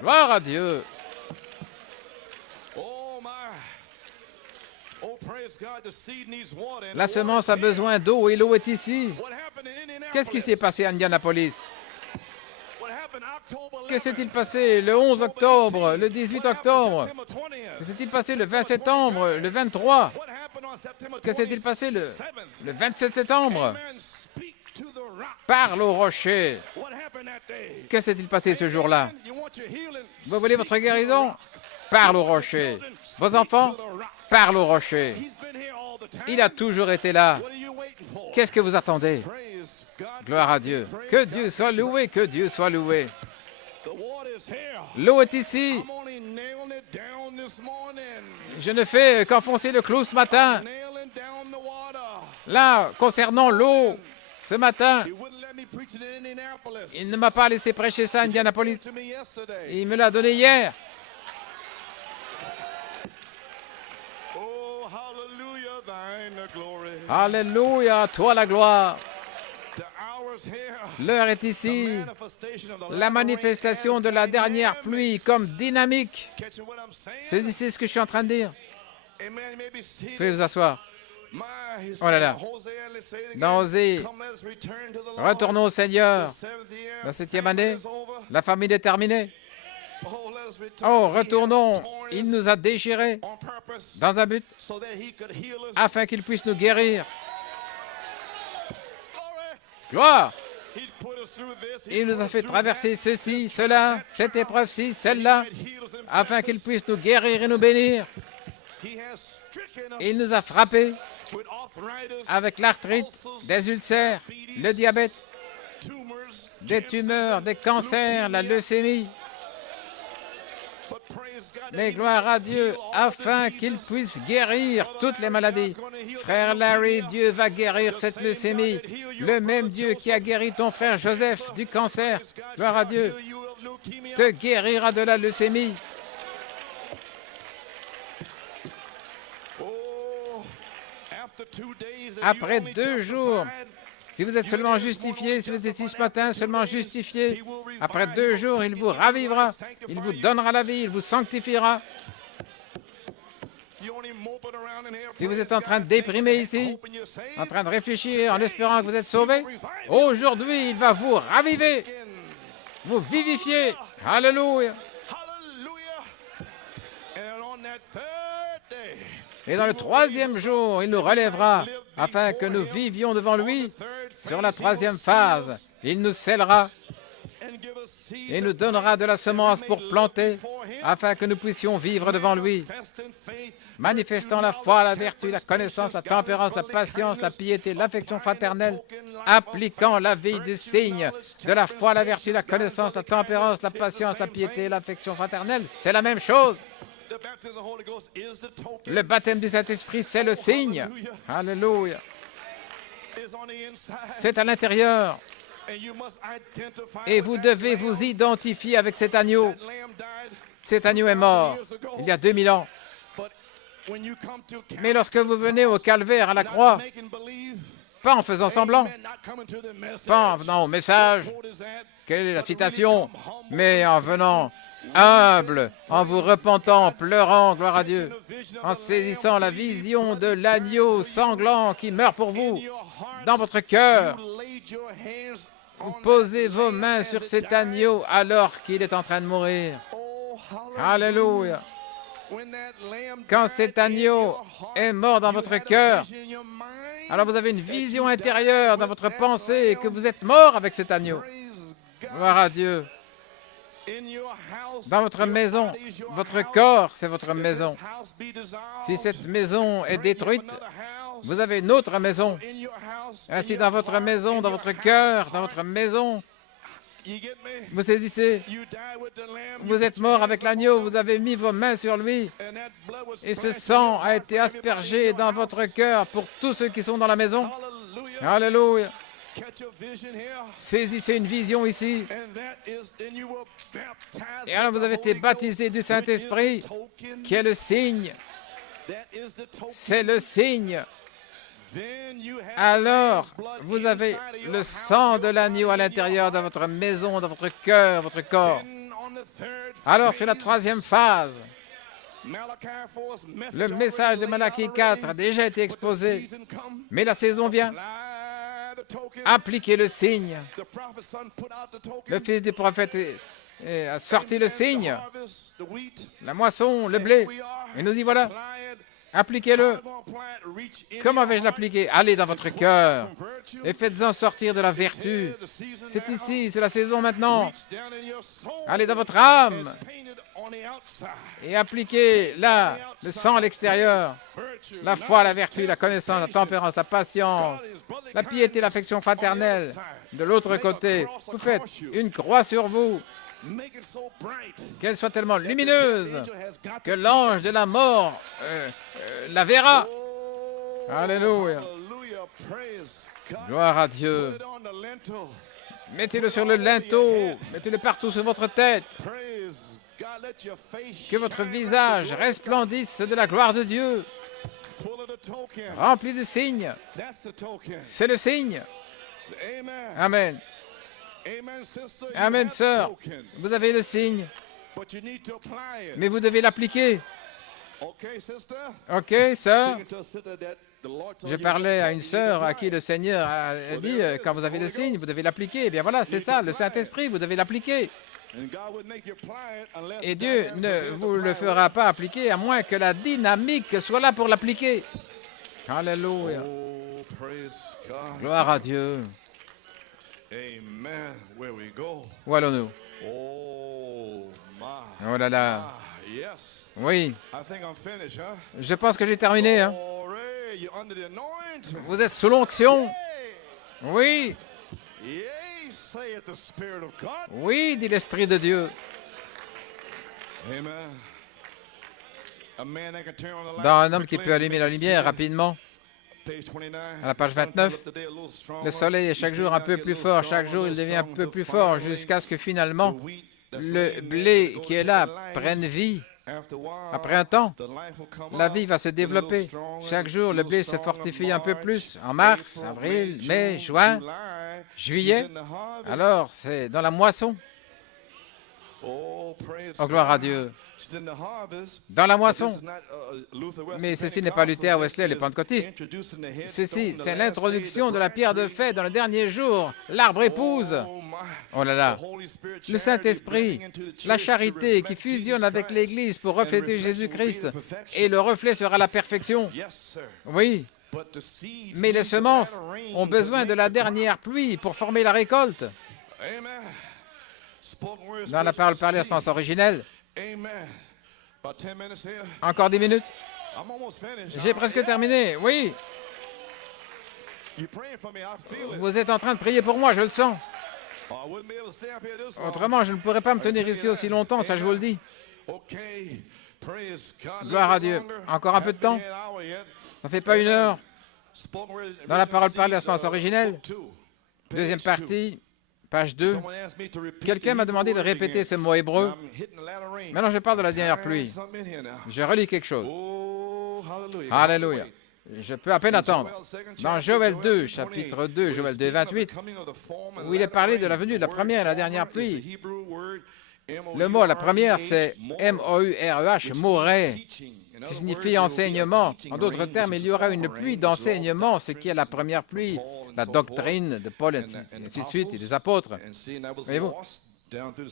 Gloire à Dieu. La semence a besoin d'eau et l'eau est ici. Qu'est-ce qui s'est passé à Indianapolis? Que s'est-il passé le 11 octobre, le 18 octobre? Que s'est-il passé le 20 septembre, le 23? Que s'est-il passé le 27 septembre? Parle au rocher. Que s'est-il passé ce jour-là? Vous voulez votre guérison? Parle au rocher. Vos enfants? Parle au rocher. Il a toujours été là. Qu'est-ce que vous attendez? Gloire à Dieu. Que Dieu soit loué, que Dieu soit loué. L'eau est ici. Je ne fais qu'enfoncer le clou ce matin. Là, concernant l'eau, ce matin, il ne m'a pas laissé prêcher ça à Indianapolis. Il me l'a donné hier. Alléluia, à toi la gloire. L'heure est ici. La manifestation de la dernière pluie comme dynamique. Saisissez ce que je suis en train de dire. Pouvez vous asseoir. Oh là là. Dans Osée, retournons au Seigneur. La 7e année, la famille est terminée. Oh, retournons. Il nous a déchirés dans un but afin qu'il puisse nous guérir. Gloire! Il nous a fait traverser ceci, cela, cette épreuve-ci, celle-là, afin qu'il puisse nous guérir et nous bénir. Il nous a frappés avec l'arthrite, des ulcères, le diabète, des tumeurs, des cancers, la leucémie. Mais gloire à Dieu, afin qu'il puisse guérir toutes les maladies. Frère Larry, Dieu va guérir cette leucémie. Le même Dieu qui a guéri ton frère Joseph du cancer, gloire à Dieu, te guérira de la leucémie. Après 2 jours, si vous êtes seulement justifié, si vous êtes ici ce matin seulement justifié, après 2 jours, il vous ravivra, il vous donnera la vie, il vous sanctifiera. Si vous êtes en train de déprimer ici, en train de réfléchir en espérant que vous êtes sauvé, aujourd'hui, il va vous raviver, vous vivifier. Alléluia. Et dans le 3e jour, il nous relèvera afin que nous vivions devant lui sur la 3e phase. Il nous scellera et nous donnera de la semence pour planter afin que nous puissions vivre devant lui, manifestant la foi, la vertu, la connaissance, la tempérance, la patience, la piété, l'affection fraternelle, appliquant la vie du signe de la foi, la vertu, la connaissance, la tempérance, la patience, la piété, l'affection fraternelle. C'est la même chose. Le baptême du Saint-Esprit, c'est le signe. Alléluia. C'est à l'intérieur. Et vous devez vous identifier avec cet agneau. Cet agneau est mort il y a 2000 ans. Mais lorsque vous venez au calvaire, à la croix, pas en faisant semblant, pas en venant au message, quelle est la citation, mais en venant humble, en vous repentant, pleurant, gloire à Dieu, en saisissant la vision de l'agneau sanglant qui meurt pour vous, dans votre cœur, vous posez vos mains sur cet agneau alors qu'il est en train de mourir. Alléluia. Quand cet agneau est mort dans votre cœur, alors vous avez une vision intérieure dans votre pensée que vous êtes mort avec cet agneau. Gloire à Dieu. Dans votre maison, votre corps, c'est votre maison. Si cette maison est détruite, vous avez une autre maison. Ainsi, dans votre maison, dans votre cœur, dans votre maison, vous saisissez, vous êtes mort avec l'agneau, vous avez mis vos mains sur lui, et ce sang a été aspergé dans votre cœur pour tous ceux qui sont dans la maison. Alléluia. Saisissez une vision ici. Et alors vous avez été baptisé du Saint-Esprit, qui est le signe. C'est le signe. Alors, vous avez le sang de l'agneau à l'intérieur de votre maison, dans votre cœur, votre corps. Alors, sur la 3e phase, Le message de Malachie 4 a déjà été exposé, mais la saison vient. Appliquez le signe. Le fils du prophète a sorti le signe, la moisson, le blé, et nous y voilà. Appliquez-le. Comment vais-je l'appliquer? Allez dans votre cœur et faites-en sortir de la vertu. C'est ici, c'est la saison maintenant. Allez dans votre âme et appliquez là le sang à l'extérieur. La foi, la vertu, la connaissance, la tempérance, la patience, la piété, l'affection fraternelle. De l'autre côté, vous faites une croix sur vous. Qu'elle soit tellement lumineuse que l'ange de la mort la verra. Alléluia. Gloire à Dieu. Mettez-le sur le linteau. Mettez-le partout sur votre tête. Que votre visage resplendisse de la gloire de Dieu. Rempli de signes. C'est le signe. Amen. Amen, sœur. Vous avez le signe, mais vous devez l'appliquer. Ok, sœur. Je parlais à une sœur à qui le Seigneur a dit, quand vous avez le signe, vous devez l'appliquer. Eh bien voilà, c'est ça, le Saint-Esprit, vous devez l'appliquer. Et Dieu ne vous le fera pas appliquer à moins que la dynamique soit là pour l'appliquer. Alléluia. Gloire à Dieu. Où allons-nous? Oh là là. Oui. Je pense que j'ai terminé. Hein? Vous êtes sous l'onction? Oui. Oui, dit l'Esprit de Dieu. Dans un homme qui peut allumer la lumière rapidement. À la page 29, le soleil est chaque jour un peu plus fort, chaque jour il devient un peu plus fort jusqu'à ce que finalement le blé qui est là prenne vie. Après un temps, la vie va se développer. Chaque jour, le blé se fortifie un peu plus. En mars, avril, mai, juin, juillet. Alors, c'est dans la moisson. Oh, gloire à Dieu. Dans la moisson. Mais ceci n'est pas Luther, Wesley, les pentecôtistes. Ceci, c'est l'introduction de la pierre de fait dans le dernier jour. L'arbre épouse. Oh là là. Le Saint-Esprit, la charité qui fusionne avec l'Église pour refléter Jésus-Christ. Et le reflet sera la perfection. Oui. Mais les semences ont besoin de la dernière pluie pour former la récolte. Dans la parole parlée à sens originelle. Encore 10 minutes. J'ai presque terminé, oui. Vous êtes en train de prier pour moi, je le sens. Autrement, je ne pourrais pas me tenir ici aussi longtemps, ça je vous le dis. Gloire à Dieu. Encore un peu de temps. Ça ne fait pas 1 heure. Dans la parole parlée à sens originelle. Deuxième partie. Page 2, quelqu'un m'a demandé de répéter ce mot hébreu. Maintenant, je parle de la dernière pluie. Je relis quelque chose. Alléluia. Je peux à peine attendre. Dans Joël 2, chapitre 2, Joël 2, 28, où il est parlé de la venue de la première et la dernière pluie. Le mot, la première, c'est M-O-U-R-E-H, Moreh, qui signifie enseignement. En d'autres termes, il y aura une pluie d'enseignement, ce qui est la première pluie, la doctrine de Paul, et ainsi de suite, et des apôtres. Voyez-vous?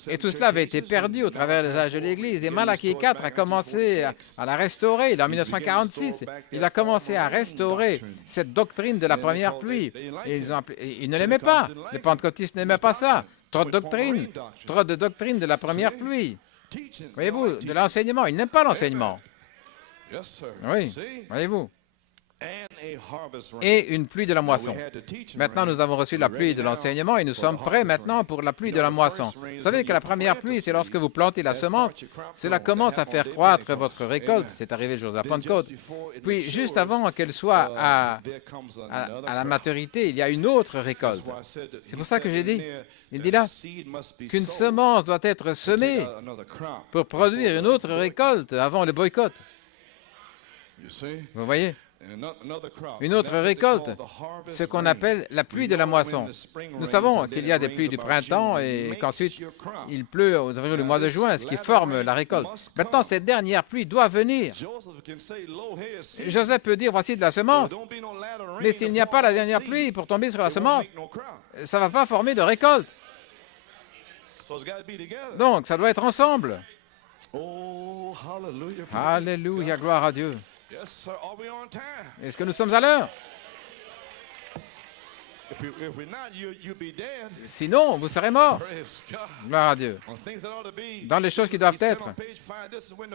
Et tout cela avait été perdu au travers des âges de l'Église. Et Malachie 4 a commencé à la restaurer. En 1946, il a commencé à restaurer cette doctrine de la première pluie. Et ils ne l'aimaient pas. Les pentecôtistes n'aimaient pas ça. Trop de doctrine de la première pluie. Voyez-vous, de l'enseignement. Ils n'aiment pas l'enseignement. Oui, voyez-vous. Et une pluie de la moisson. Maintenant, nous avons reçu la pluie de l'enseignement et nous sommes prêts maintenant pour la pluie de la moisson. Vous savez que la première pluie, c'est lorsque vous plantez la semence, cela commence à faire croître votre récolte. C'est arrivé le jour de la Pentecôte. Puis, juste avant qu'elle soit à la maturité, il y a une autre récolte. C'est pour ça que j'ai dit, il dit là, qu'une semence doit être semée pour produire une autre récolte avant le boycott. Vous voyez? une autre récolte, ce qu'on appelle la pluie de la moisson. Nous savons qu'il y a des pluies du printemps et qu'ensuite il pleut aux avril du mois de juin, ce qui forme la récolte. Maintenant, cette dernière pluie doit venir. Joseph peut dire, voici de la semence, mais s'il n'y a pas la dernière pluie pour tomber sur la semence, ça ne va pas former de récolte. Donc, ça doit être ensemble. Alléluia, gloire à Dieu. Est-ce que nous sommes à l'heure? Sinon, vous serez mort. Gloire à Dieu. Dans les choses qui doivent être,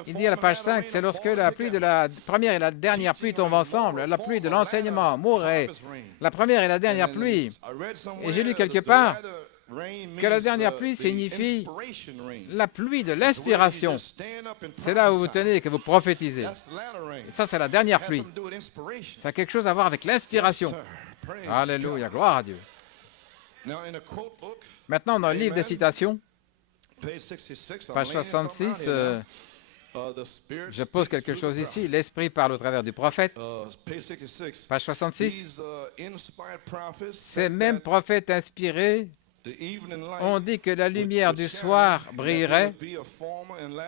il dit à la page 5, c'est lorsque la pluie de la première et la dernière pluie tombent ensemble, la pluie de l'enseignement mourrait, la première et la dernière pluie. Et j'ai lu quelque part que la dernière pluie signifie la pluie de l'inspiration. C'est là où vous tenez et que vous prophétisez. Et ça, c'est la dernière pluie. Ça a quelque chose à voir avec l'inspiration. Alléluia, gloire à Dieu. Maintenant, dans le livre des citations, page 66, je pose quelque chose ici. L'Esprit parle au travers du prophète. Page 66. Ces mêmes prophètes inspirés ont dit que la lumière du soir brillerait,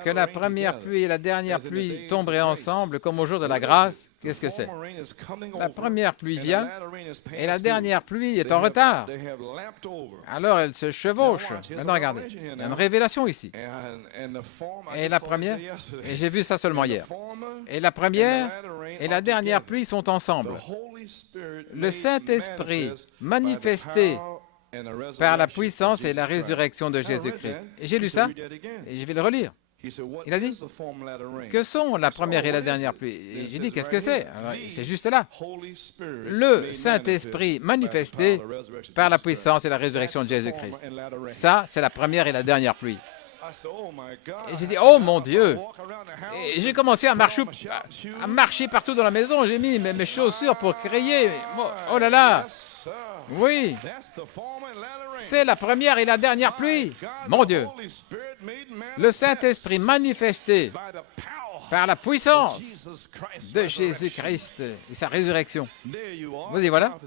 que la première pluie et la dernière pluie tomberaient ensemble comme au jour de la grâce. Qu'est-ce que c'est? La première pluie vient et la dernière pluie est en retard. Alors elle se chevauche. Maintenant, regardez, il y a une révélation ici. Et la première, et j'ai vu ça seulement hier, et la première et la dernière pluie sont ensemble. Le Saint-Esprit manifesté par la puissance et la résurrection de Jésus-Christ. Et j'ai lu ça, et je vais le relire. Il a dit, que sont la première et la dernière pluie? Et j'ai dit, qu'est-ce que c'est? C'est juste là. Le Saint-Esprit manifesté par la puissance et la résurrection de Jésus-Christ. Ça, c'est la première et la dernière pluie. Et j'ai dit, oh mon Dieu! Et j'ai commencé à marcher partout dans la maison. J'ai mis mes chaussures pour crier. Oh là là! Oui, c'est la première et la dernière pluie. Mon Dieu, le Saint-Esprit manifesté par la puissance de Jésus-Christ et sa résurrection. Vous y voilà.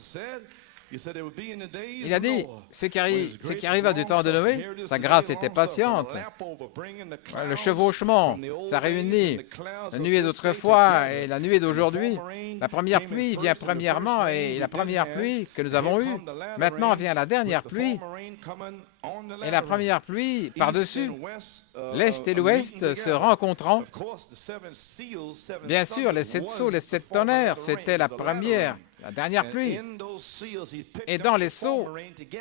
Il a dit, ce qui arriva du temps de Noé, sa grâce était patiente. Le chevauchement, ça réunit la nuée d'autrefois et la nuée d'aujourd'hui. La première pluie vient premièrement et la première pluie que nous avons eue. Maintenant vient la dernière pluie et la première pluie par-dessus. L'Est et l'Ouest se rencontrant. Bien sûr, les 7 sceaux, les 7 tonnerres, c'était la première. La dernière pluie. Et dans les sceaux,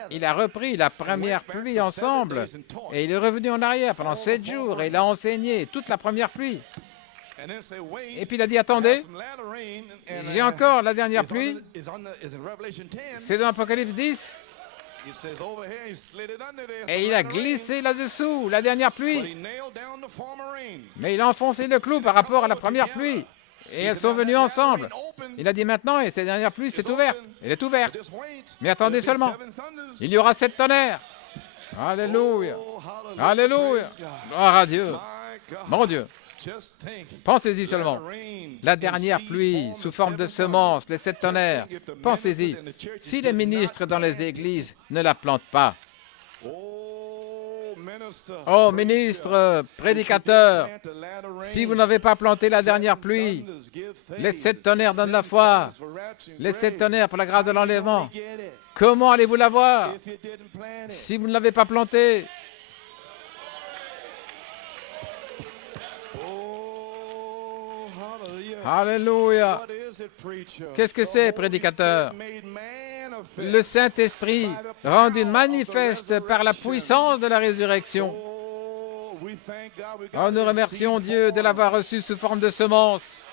il a repris la première pluie ensemble et il est revenu en arrière pendant 7 jours et il a enseigné toute la première pluie. Et puis il a dit, attendez, j'ai encore la dernière pluie. C'est dans Apocalypse 10. Et il a glissé là-dessous, la dernière pluie. Mais il a enfoncé le clou par rapport à la première pluie. Et elles sont venues ensemble. Il a dit maintenant, et cette dernière pluie, c'est ouverte. Elle est ouverte. Mais attendez seulement. Il y aura 7 tonnerres. Alléluia. Alléluia. Gloire à Dieu. Mon Dieu. Pensez-y seulement. La dernière pluie, sous forme de semences, les 7 tonnerres. Pensez-y. Si les ministres dans les églises ne la plantent pas, oh, ministre, prédicateur, si vous n'avez pas planté la dernière pluie, les 7 tonnerres donnent la foi, les 7 tonnerres pour la grâce de l'enlèvement, comment allez-vous l'avoir si vous ne l'avez pas planté? Alléluia. Qu'est-ce que c'est, prédicateur? Le Saint-Esprit rendu manifeste par la puissance de la résurrection. Oh, nous remercions Dieu de l'avoir reçu sous forme de semence.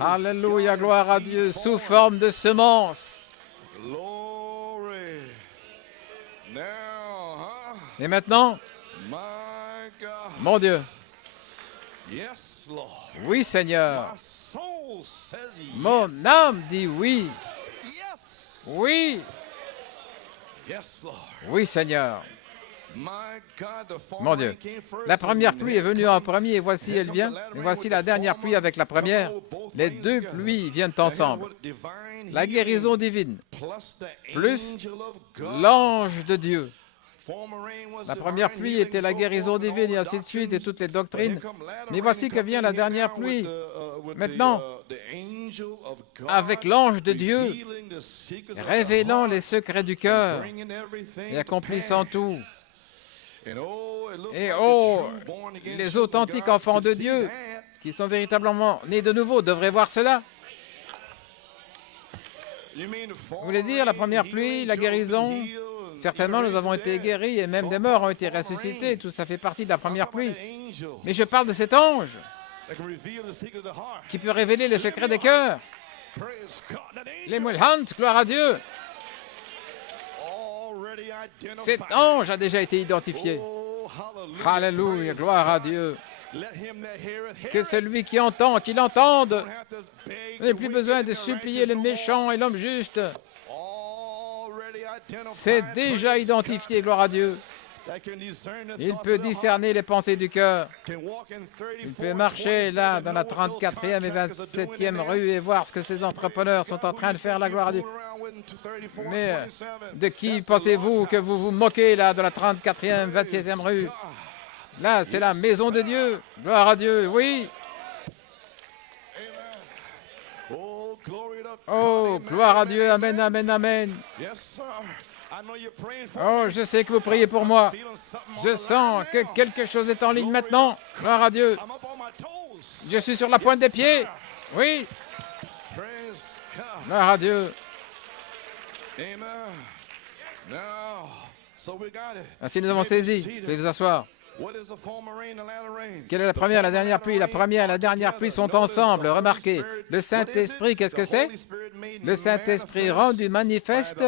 Alléluia, gloire à Dieu, sous forme de semence. Et maintenant, mon Dieu. Oui, Seigneur. Mon âme dit oui. Oui. Oui, Seigneur. Mon Dieu, la première pluie est venue en premier et voici elle vient. Et voici la dernière pluie avec la première. Les deux pluies viennent ensemble. La guérison divine, plus l'ange de Dieu. La première pluie était la guérison divine et ainsi de suite et toutes les doctrines. Mais voici que vient la dernière pluie. Maintenant, avec l'ange de Dieu, révélant les secrets du cœur et accomplissant tout. Et oh, les authentiques enfants de Dieu, qui sont véritablement nés de nouveau, devraient voir cela. Vous voulez dire la première pluie, la guérison? Certainement, nous avons été guéris et même des morts ont été ressuscités. Tout ça fait partie de la première pluie. Mais je parle de cet ange qui peut révéler les secrets des cœurs. Les Hunt, gloire à Dieu. Cet ange a déjà été identifié. Alléluia, gloire à Dieu. Que celui qui entend, qu'il entende. Vous n'avez plus besoin de supplier le méchant et l'homme juste. C'est déjà identifié, gloire à Dieu. Il peut discerner les pensées du cœur. Il peut marcher là, dans la 34e et 27e rue et voir ce que ces entrepreneurs sont en train de faire, la gloire à Dieu. Mais de qui pensez-vous que vous vous moquez là, dans la 34e, 27e rue? Là, c'est la maison de Dieu. Gloire à Dieu, oui. Oh, gloire à Dieu, amen, amen, amen. Oh, je sais que vous priez pour moi. Je sens que quelque chose est en ligne maintenant. Gloire à Dieu. Je suis sur la pointe des pieds. Oui. Gloire à Dieu. Ainsi nous avons saisi. Vous pouvez vous asseoir. Quelle est la première et la dernière pluie? La première et la dernière pluie sont ensemble. Remarquez, le Saint-Esprit, qu'est-ce que c'est? Le Saint-Esprit rendu manifeste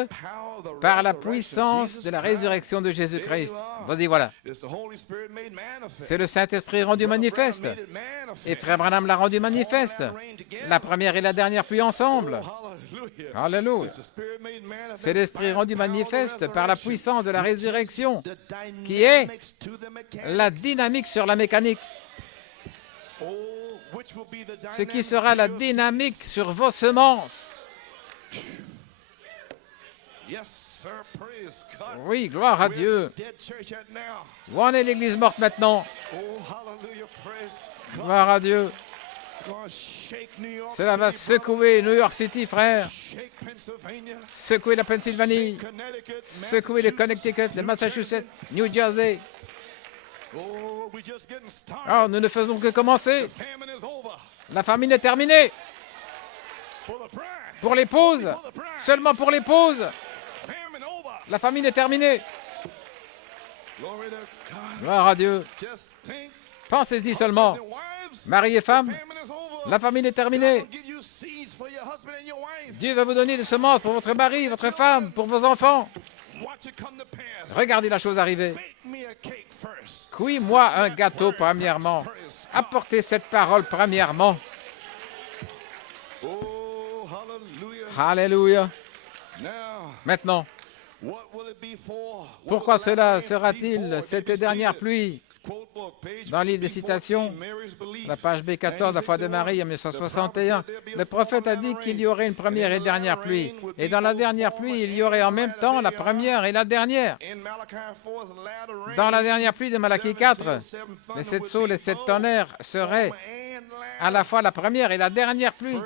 par la puissance de la résurrection de Jésus-Christ. Vas-y, voilà. C'est le Saint-Esprit rendu manifeste. Et Frère Branham l'a rendu manifeste. La première et la dernière pluie ensemble. Alléluia. C'est l'Esprit rendu manifeste par la puissance de la résurrection, qui est la dynamique sur la mécanique. Ce qui sera la dynamique sur vos semences. Oui, gloire à Dieu. Où en est l'Église morte maintenant? Gloire à Dieu. Cela va secouer New York City, frère. Secouer la Pennsylvanie. Secouer le Connecticut, le Massachusetts, New Jersey. Oh, nous ne faisons que commencer. La famine est terminée. Pour les pauses, seulement pour les pauses. La famine est terminée. Gloire à Dieu. Pensez-y seulement. Mari et femme, la famine est terminée. Dieu va vous donner des semences pour votre mari, votre femme, pour vos enfants. Regardez la chose arriver. Cuis-moi un gâteau premièrement. Apportez cette parole premièrement. Alléluia. Maintenant, pourquoi cela sera-t-il cette dernière pluie? Dans le livre des citations, la page B14, la foi de Marie en 1961, le prophète a dit qu'il y aurait une première et dernière pluie. Et dans la dernière pluie, il y aurait en même temps la première et la dernière. Dans la dernière pluie de Malachie 4, les 7 sceaux, les 7 tonnerres seraient à la fois la première et la dernière pluie.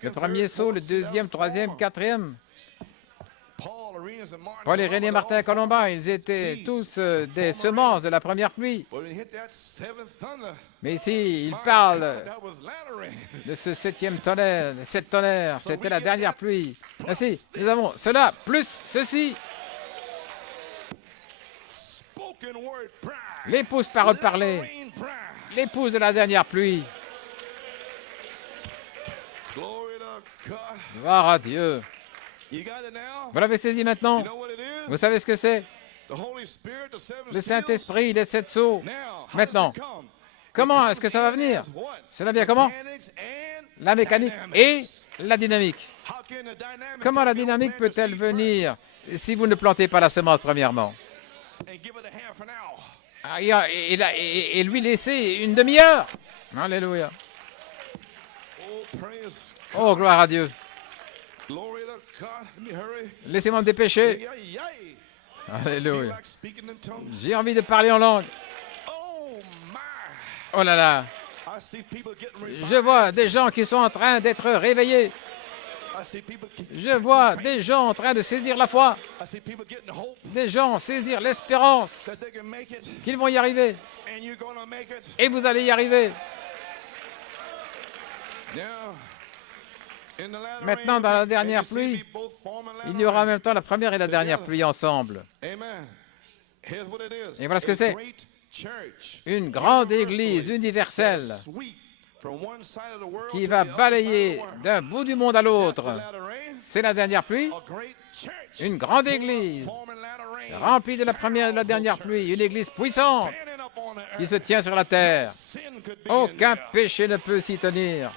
Le premier sceau, le deuxième, troisième, quatrième. Paul, Irénée, Martin et Colombin, ils étaient tous des semences de la première pluie. Mais ici, il parle de ce septième tonnerre, sept tonnerres, c'était la dernière pluie. Ainsi, nous avons cela plus ceci. L'épouse parole parlée, l'épouse de la dernière pluie. Gloire à Dieu. Vous l'avez saisi maintenant? Vous savez ce que c'est? Le Saint-Esprit, les 7 sceaux. Maintenant, comment est-ce que ça va venir? Cela vient comment? La mécanique et la dynamique. Comment la dynamique peut-elle venir si vous ne plantez pas la semence premièrement? et lui laisser une demi-heure. Alléluia. Oh, gloire à Dieu. Laissez-moi me dépêcher. Alléluia. J'ai envie de parler en langue. Oh là là. Je vois des gens qui sont en train d'être réveillés. Je vois des gens en train de saisir la foi. Des gens saisir l'espérance qu'ils vont y arriver. Et vous allez y arriver. Maintenant, dans la dernière pluie, il y aura en même temps la première et la dernière pluie ensemble. Et voilà ce que c'est. Une grande église universelle qui va balayer d'un bout du monde à l'autre. C'est la dernière pluie. Une grande église remplie de la première et de la dernière pluie. Une église puissante qui se tient sur la terre. Aucun péché ne peut s'y tenir.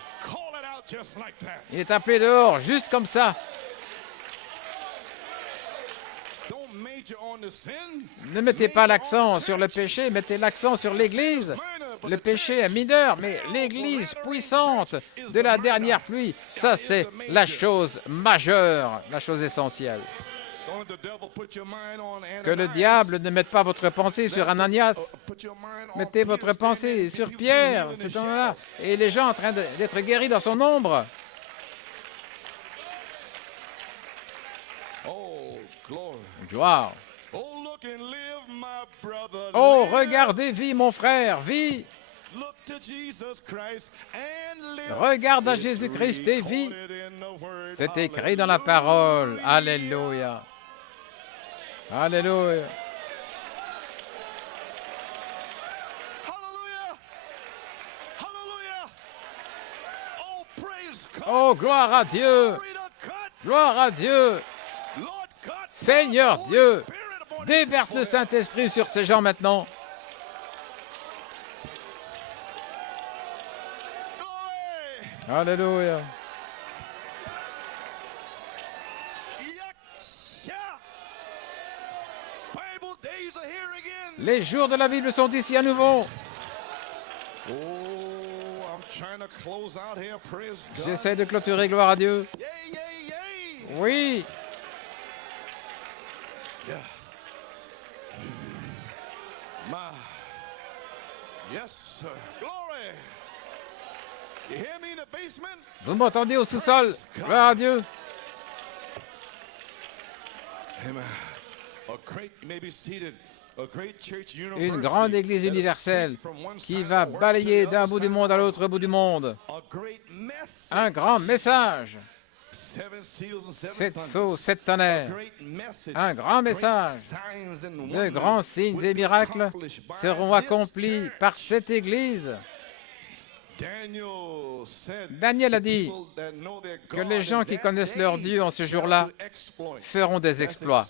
Il est appelé dehors, juste comme ça. Ne mettez pas l'accent sur le péché, mettez l'accent sur l'Église. Le péché est mineur, mais l'Église puissante de la dernière pluie, ça c'est la chose majeure, la chose essentielle. Que le diable ne mette pas votre pensée sur Ananias. Mettez votre pensée sur Pierre, cet homme-là, et les gens en train d'être guéris dans son ombre. Gloire. Oh, regardez, vis, mon frère, vis. Regarde à Jésus-Christ et vis. C'est écrit dans la parole. Alléluia. Alléluia. Oh, gloire à Dieu. Gloire à Dieu. Seigneur Dieu, déverse le Saint-Esprit sur ces gens maintenant. Alléluia. Les jours de la Bible sont ici à nouveau. J'essaie de clôturer, gloire à Dieu. Oui. Vous m'entendez au sous-sol? Gloire à Dieu. Une grande église universelle qui va balayer d'un bout du monde à l'autre bout du monde. Un grand message. 7 sceaux, 7 tonnerres. Un grand message. De grands signes et miracles seront accomplis par cette église. Daniel a dit que les gens qui connaissent leur Dieu en ce jour-là feront des exploits.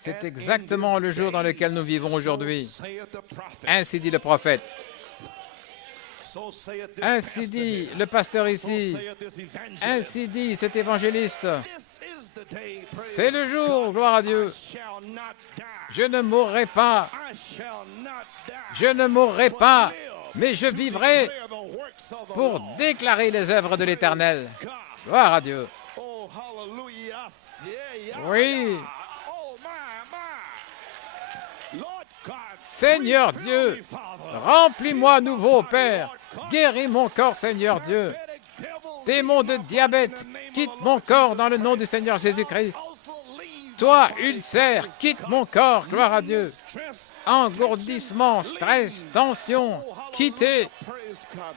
C'est exactement le jour dans lequel nous vivons aujourd'hui. Ainsi dit le prophète. Ainsi dit le pasteur ici. Ainsi dit cet évangéliste. C'est le jour, gloire à Dieu. Je ne mourrai pas. Je ne mourrai pas. Mais je vivrai pour déclarer les œuvres de l'Éternel. Gloire à Dieu. Oui. Seigneur Dieu, remplis-moi nouveau, Père. Guéris mon corps, Seigneur Dieu. Démon de diabète, quitte mon corps dans le nom du Seigneur Jésus-Christ. Toi, ulcère, quitte mon corps, gloire à Dieu. Engourdissement, stress, tension, quittez.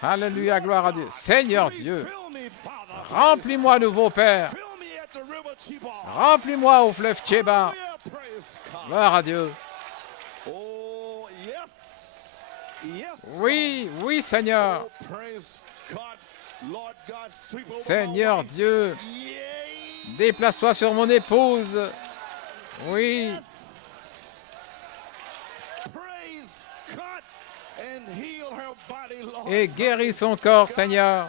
Alléluia, gloire à Dieu. Seigneur Dieu, remplis-moi nouveau, Père. Remplis-moi au fleuve Tchéba. Gloire à Dieu. Oui, oui, Seigneur. Seigneur Dieu, déplace-toi sur mon épouse. Oui. Et guéris son corps, Seigneur.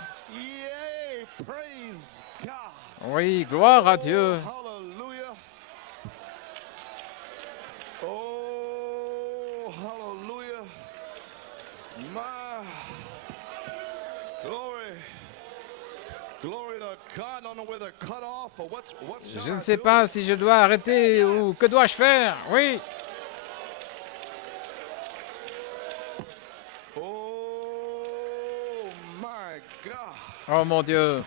Oui, gloire à Dieu. Je ne sais pas si je dois arrêter ou que dois-je faire. Oui. Oh mon Dieu.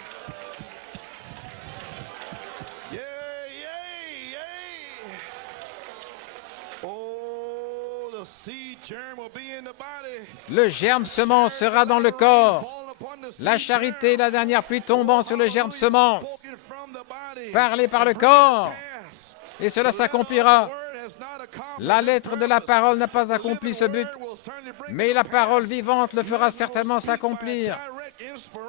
Le germe semence sera dans le corps. La charité, la dernière pluie tombant sur le germe semence. Parlez par le corps, et cela s'accomplira. La lettre de la parole n'a pas accompli ce but, mais la parole vivante le fera certainement s'accomplir.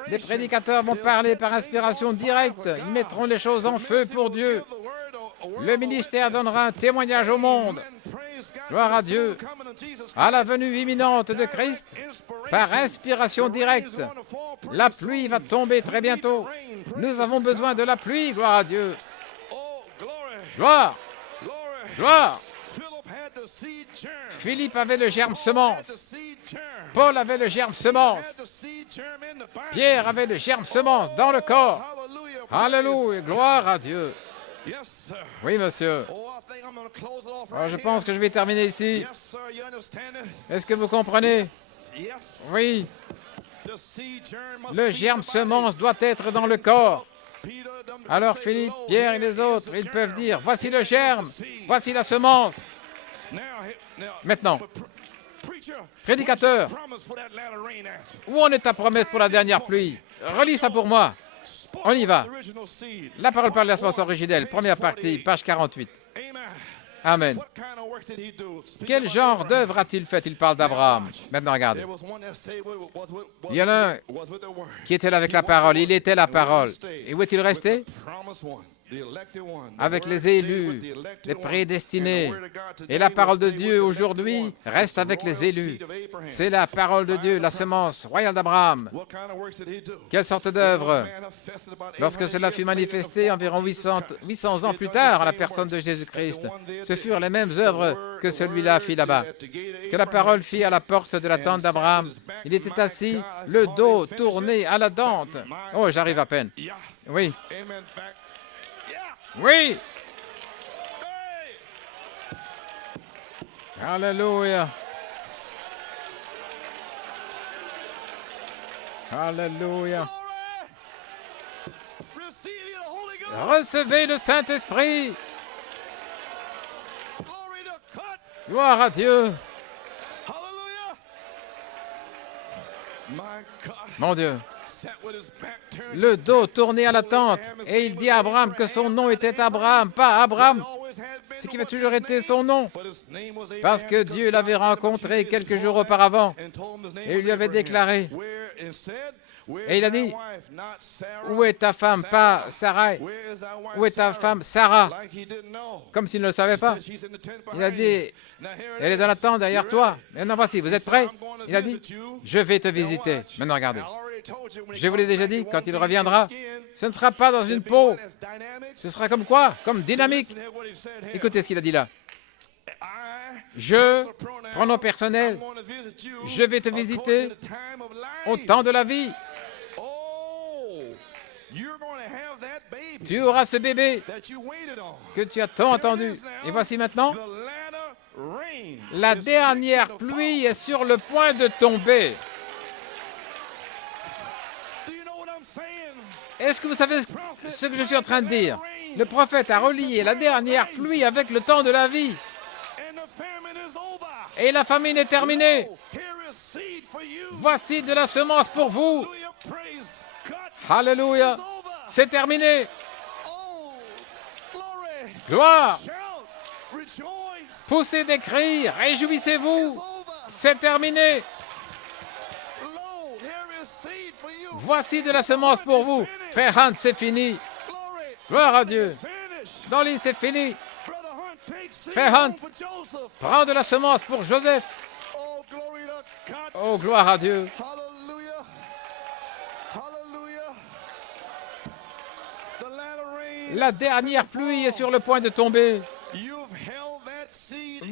Les prédicateurs vont parler par inspiration directe. Ils mettront les choses en feu pour Dieu. Le ministère donnera un témoignage au monde. Gloire à Dieu. À la venue imminente de Christ, par inspiration directe, la pluie va tomber très bientôt. Nous avons besoin de la pluie, gloire à Dieu. Gloire. Gloire. Philippe avait le germe semence. Paul avait le germe semence. Pierre avait le germe semence dans le corps. Alléluia, gloire à Dieu. Oui, monsieur. Alors, je pense que je vais terminer ici. Est-ce que vous comprenez? Oui. Le germe semence doit être dans le corps. Alors Philippe, Pierre et les autres, ils peuvent dire, voici le germe, voici la semence. Maintenant, prédicateur, où en est ta promesse pour la dernière pluie? Relis ça pour moi. On y va. La parole parle de la semence originelle, première partie, page 48. Amen. Quel genre d'œuvre a-t-il fait? Il parle d'Abraham. Maintenant, regardez. Il y en a un qui était là avec la parole. Il était la parole. Et où est-il resté? Avec les élus, les prédestinés. Et la parole de Dieu aujourd'hui reste avec les élus. C'est la parole de Dieu, la semence royale d'Abraham. Quelle sorte d'œuvre? Lorsque cela fut manifesté environ 800 ans plus tard à la personne de Jésus-Christ, ce furent les mêmes œuvres que celui-là fit là-bas. Que la parole fit à la porte de la tente d'Abraham. Il était assis, le dos tourné à la tente. Oh, j'arrive à peine. Oui. Oui. Alléluia. Alléluia. Recevez le Saint-Esprit. Gloire à Dieu. Mon Dieu. Le dos tourné à la tente, et il dit à Abraham que son nom était Abraham, pas Abraham, ce qui avait toujours été son nom, parce que Dieu l'avait rencontré quelques jours auparavant, et il lui avait déclaré, et il a dit, où est ta femme, pas Sarai, où est ta femme, Sarah, comme s'il ne le savait pas. Il a dit, elle est dans la tente derrière toi. Maintenant voici, vous êtes prêts? Il a dit, je vais te visiter. Maintenant regardez. Je vous l'ai déjà dit, quand il reviendra, ce ne sera pas dans une peau. Ce sera comme quoi? Comme dynamique. Écoutez ce qu'il a dit là. Je, pronom personnel, je vais te visiter au temps de la vie. Tu auras ce bébé que tu as tant attendu. Et voici maintenant, la dernière pluie est sur le point de tomber. Est-ce que vous savez ce que je suis en train de dire? Le prophète a relié la dernière pluie avec le temps de la vie. Et la famine est terminée. Voici de la semence pour vous. Alléluia. C'est terminé. Gloire. Poussez des cris, réjouissez-vous. C'est terminé. Voici de la semence pour vous. Frère Hunt, c'est fini. Gloire à Dieu. Dolly, c'est fini. Frère Hunt, prends de la semence pour Joseph. Oh, gloire à Dieu. La dernière pluie est sur le point de tomber.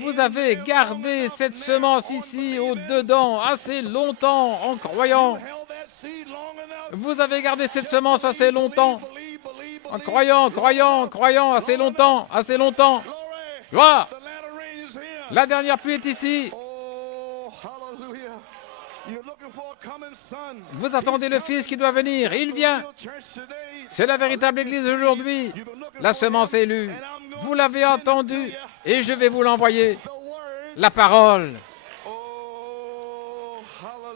Vous avez gardé cette semence ici, au-dedans, assez longtemps, en croyant. Vous avez gardé cette semence assez longtemps, en croyant, croyant, assez longtemps, assez longtemps. Gloire! La dernière pluie est ici. Vous attendez le Fils qui doit venir. Il vient. C'est la véritable Église aujourd'hui. La semence élue. Vous l'avez entendu et je vais vous l'envoyer. La parole.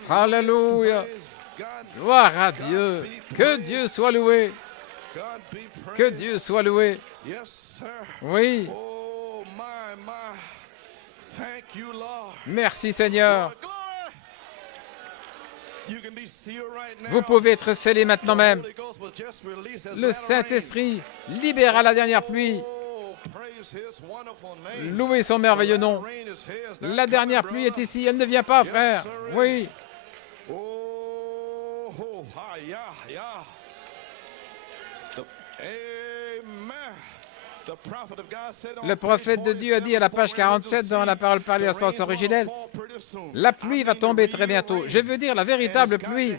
Alléluia. Gloire à Dieu. Que Dieu soit loué. Que Dieu soit loué. Oui. Merci Seigneur. Vous pouvez être scellés maintenant même. Le Saint-Esprit libère à la dernière pluie. Louez son merveilleux nom. La dernière pluie est ici. Elle ne vient pas, frère. Oui. Le prophèt de Dieu a dit à la page 47 dans la parole parlée à la source originelle, la pluie va tomber très bientôt. Je veux dire la véritable pluie.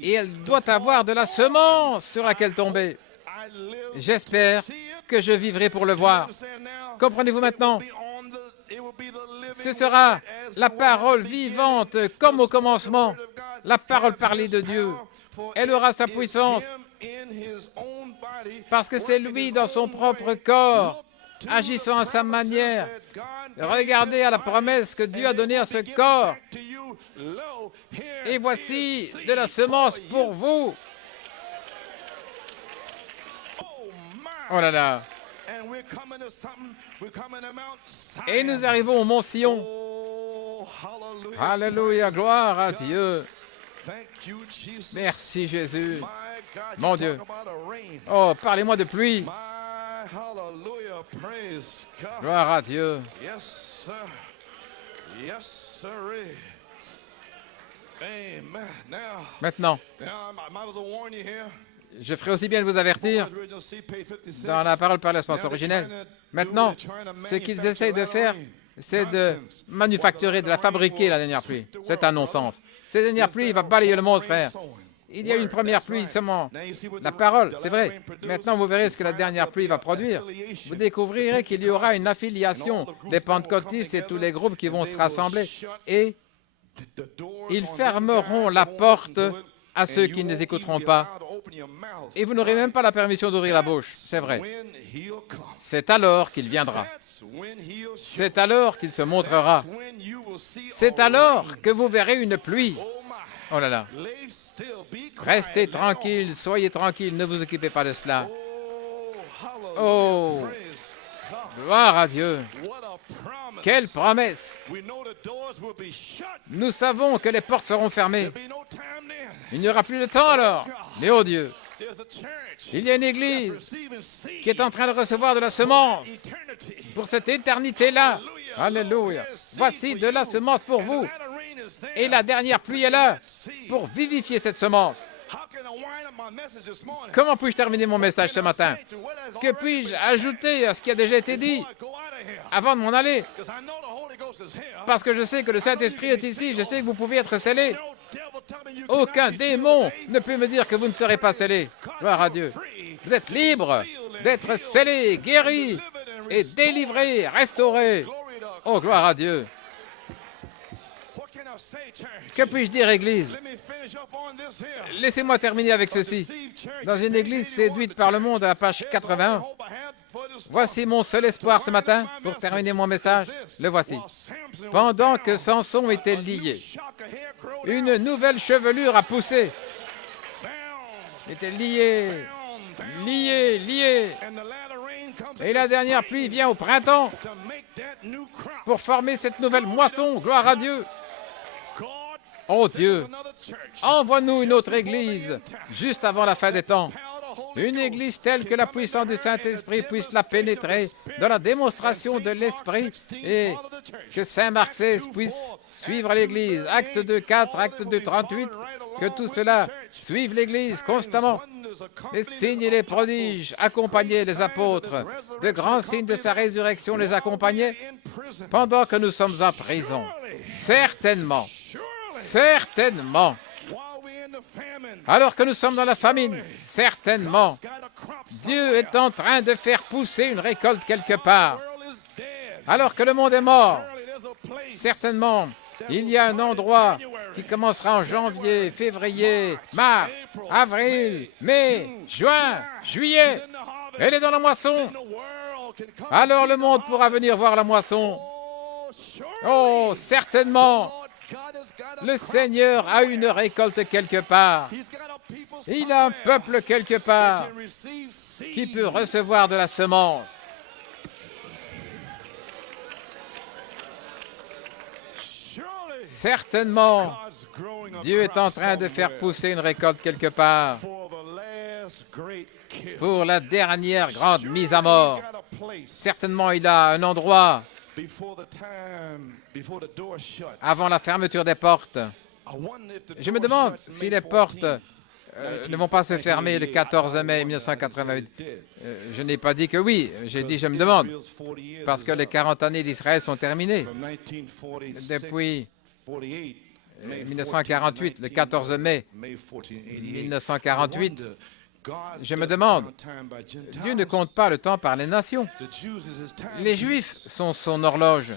Et elle doit avoir de la semence sur laquelle tomber. J'espère que je vivrai pour le voir. Comprenez-vous maintenant? Ce sera la parole vivante comme au commencement. La parole parlée de Dieu. Elle aura sa puissance. Parce que c'est lui dans son propre corps, agissant à sa manière. Regardez à la promesse que Dieu a donnée à ce corps. Et voici de la semence pour vous. Oh là là. Et nous arrivons au mont Sion. Alléluia, gloire à Dieu. Merci Jésus. Mon Dieu. Oh, parlez-moi de pluie. Gloire à Dieu. Maintenant, je ferai aussi bien de vous avertir dans la parole par l'espace originel. Maintenant, ce qu'ils essayent de faire, c'est de manufacturer, de la fabriquer, la dernière pluie. C'est un non-sens. Cette dernière pluie va balayer le monde, frère. Il y a une première pluie seulement. La parole, c'est vrai. Maintenant, vous verrez ce que la dernière pluie va produire. Vous découvrirez qu'il y aura une affiliation des pentecôtistes et tous les groupes qui vont se rassembler. Et ils fermeront la porte à ceux qui ne les écouteront pas. Et vous n'aurez même pas la permission d'ouvrir la bouche. C'est vrai. C'est alors qu'il viendra. C'est alors qu'il se montrera. C'est alors que vous verrez une pluie. Oh là là. Restez tranquille, soyez tranquille, ne vous occupez pas de cela. Oh, gloire à Dieu. Quelle promesse. Nous savons que les portes seront fermées. Il n'y aura plus de temps alors. Mais oh Dieu, il y a une église qui est en train de recevoir de la semence pour cette éternité-là. Alléluia. Voici de la semence pour vous. Et la dernière pluie est là pour vivifier cette semence. Comment puis-je terminer mon message ce matin? Que puis-je ajouter à ce qui a déjà été dit avant de m'en aller? Parce que je sais que le Saint-Esprit est ici, je sais que vous pouvez être scellés. Aucun démon ne peut me dire que vous ne serez pas scellés. Gloire à Dieu. Vous êtes libres d'être scellés, guéris et délivrés, restaurés. Oh, gloire à Dieu. Que puis-je dire, Église? Laissez-moi terminer avec ceci. Dans une Église séduite par le monde, à la page 80, voici mon seul espoir ce matin pour terminer mon message. Le voici. Pendant que Samson était lié, une nouvelle chevelure a poussé. Il était lié, lié, lié. Et la dernière pluie vient au printemps pour former cette nouvelle moisson. Gloire à Dieu. Oh Dieu, envoie-nous une autre église juste avant la fin des temps. Une église telle que la puissance du Saint-Esprit puisse la pénétrer dans la démonstration de l'Esprit et que Saint Marc XVI puisse suivre l'église. Acte 2, 4, Acte 2, 38, que tout cela suive l'église constamment. Les signes et les prodiges accompagnaient les apôtres. De grands signes de sa résurrection les accompagnaient pendant que nous sommes en prison. Certainement, certainement. Alors que nous sommes dans la famine, certainement. Dieu est en train de faire pousser une récolte quelque part. Alors que le monde est mort, certainement, il y a un endroit qui commencera en janvier, février, mars, avril, mai, juin, juillet. Elle est dans la moisson. Alors le monde pourra venir voir la moisson. Oh, certainement, le Seigneur a une récolte quelque part. Il a un peuple quelque part qui peut recevoir de la semence. Certainement, Dieu est en train de faire pousser une récolte quelque part pour la dernière grande mise à mort. Certainement, il a un endroit avant la fermeture des portes. Je me demande si les portes ne vont pas se fermer le 14 mai 1988. Je n'ai pas dit que oui, j'ai dit je me demande, parce que les 40 années d'Israël sont terminées. Depuis 1948, le 14 mai 1948, je me demande, Dieu ne compte pas le temps par les nations. Les Juifs sont son horloge.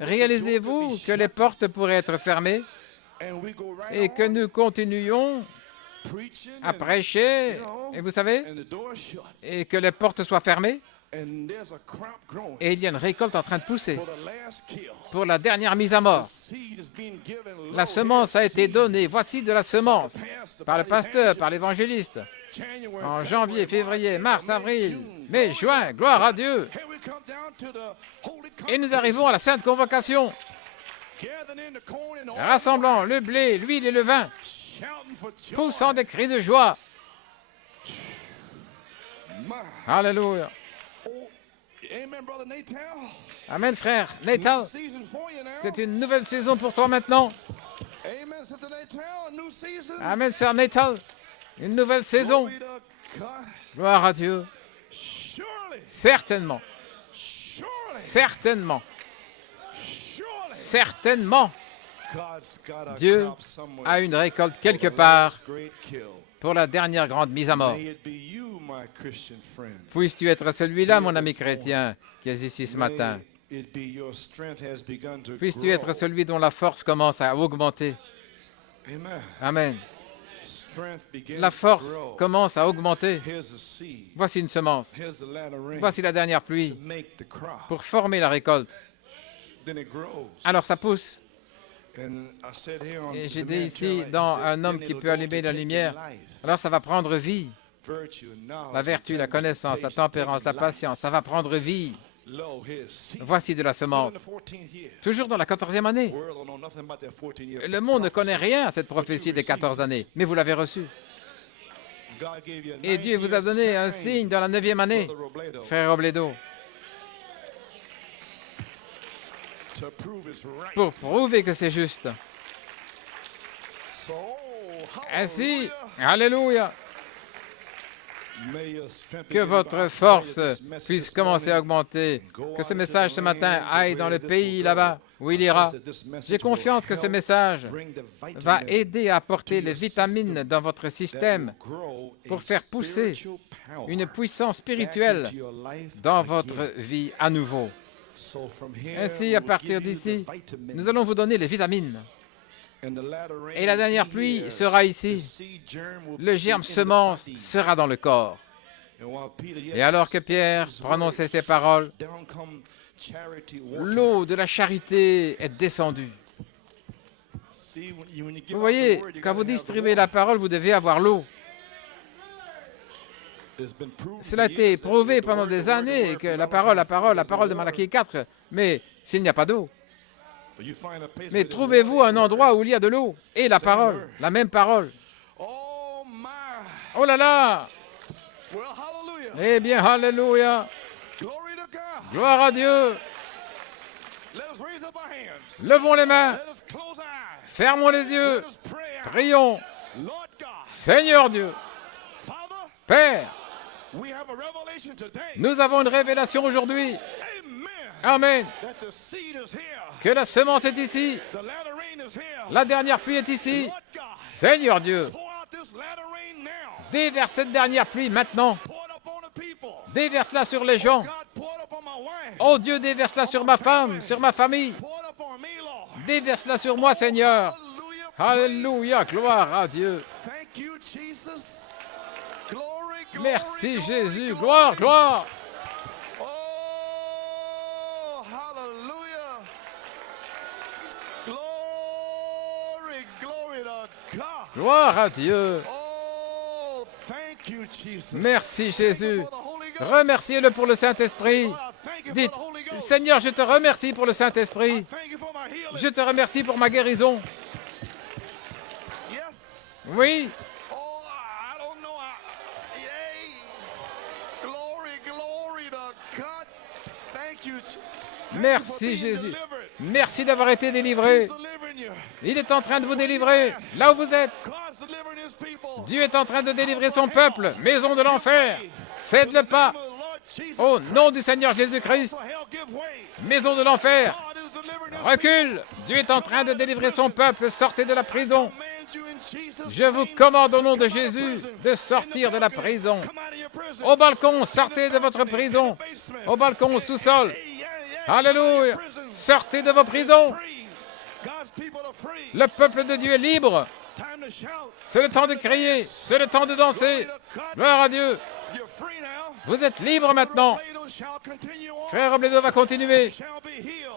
Réalisez-vous que les portes pourraient être fermées et que nous continuions à prêcher, et vous savez, et que les portes soient fermées, et il y a une récolte en train de pousser pour la dernière mise à mort. La semence a été donnée. Voici de la semence par le pasteur, par l'évangéliste. En janvier, février, mars, avril, mai, juin, gloire à Dieu. Et nous arrivons à la sainte convocation, rassemblant le blé, l'huile et le vin, poussant des cris de joie. Alléluia. Amen, frère. Natal, c'est une nouvelle saison pour toi maintenant. Amen, sœur Natal. Une nouvelle saison. Gloire à Dieu. Certainement. Certainement. Certainement. Dieu a une récolte quelque part pour la dernière grande mise à mort. Puisses-tu être celui-là, mon ami chrétien, qui est ici ce matin. Puisses-tu être celui dont la force commence à augmenter. Amen. La force commence à augmenter. Voici une semence. Voici la dernière pluie pour former la récolte. Alors ça pousse. Et j'ai dit ici, dans un homme qui peut allumer la lumière, alors ça va prendre vie. La vertu, la connaissance, la tempérance, la patience, ça va prendre vie. Voici de la semence. Toujours dans la 14e année. Le monde ne connaît rien à cette prophétie des 14 années, mais vous l'avez reçue. Et Dieu vous a donné un signe dans la 9e année, frère Robledo, pour prouver que c'est juste. Ainsi, alléluia, que votre force puisse commencer à augmenter, que ce message ce matin aille dans le pays là-bas où il ira. J'ai confiance que ce message va aider à apporter les vitamines dans votre système pour faire pousser une puissance spirituelle dans votre vie à nouveau. Ainsi, à partir d'ici, nous allons vous donner les vitamines. Et la dernière pluie sera ici. Le germe semence sera dans le corps. Et alors que Pierre prononçait ces paroles, l'eau de la charité est descendue. Vous voyez, quand vous distribuez la parole, vous devez avoir l'eau. Cela a été prouvé pendant des années que la parole de Malachie 4, mais s'il n'y a pas d'eau. Mais trouvez-vous un endroit où il y a de l'eau et la parole, la même parole. Oh là là! Eh bien, alléluia! Gloire à Dieu! Levons les mains, fermons les yeux, prions. Seigneur Dieu, Père, nous avons une révélation aujourd'hui. Amen. Que la semence est ici. La dernière pluie est ici. Seigneur Dieu, déverse cette dernière pluie maintenant. Déverse-la sur les gens. Oh Dieu, déverse-la sur ma femme, sur ma famille. Déverse-la sur moi, Seigneur. Alléluia, gloire à Dieu. Merci Jésus, gloire, gloire. Gloire à Dieu. Merci Jésus. Remerciez-le pour le Saint-Esprit. Dites, Seigneur, je te remercie pour le Saint-Esprit. Je te remercie pour ma guérison. Oui. Merci Jésus. Merci d'avoir été délivré. Il est en train de vous délivrer là où vous êtes. Dieu est en train de délivrer son peuple, maison de l'enfer. Cède le pas. Au nom du Seigneur Jésus-Christ, maison de l'enfer, recule. Dieu est en train de délivrer son peuple. Sortez de la prison. Je vous commande au nom de Jésus de sortir de la prison. Au balcon, sortez de votre prison. Au balcon, au sous-sol. Alléluia. Sortez de vos prisons. Le peuple de Dieu est libre. C'est le temps de crier. C'est le temps de danser. Gloire à Dieu. Vous êtes libre maintenant. Frère Robledo va continuer.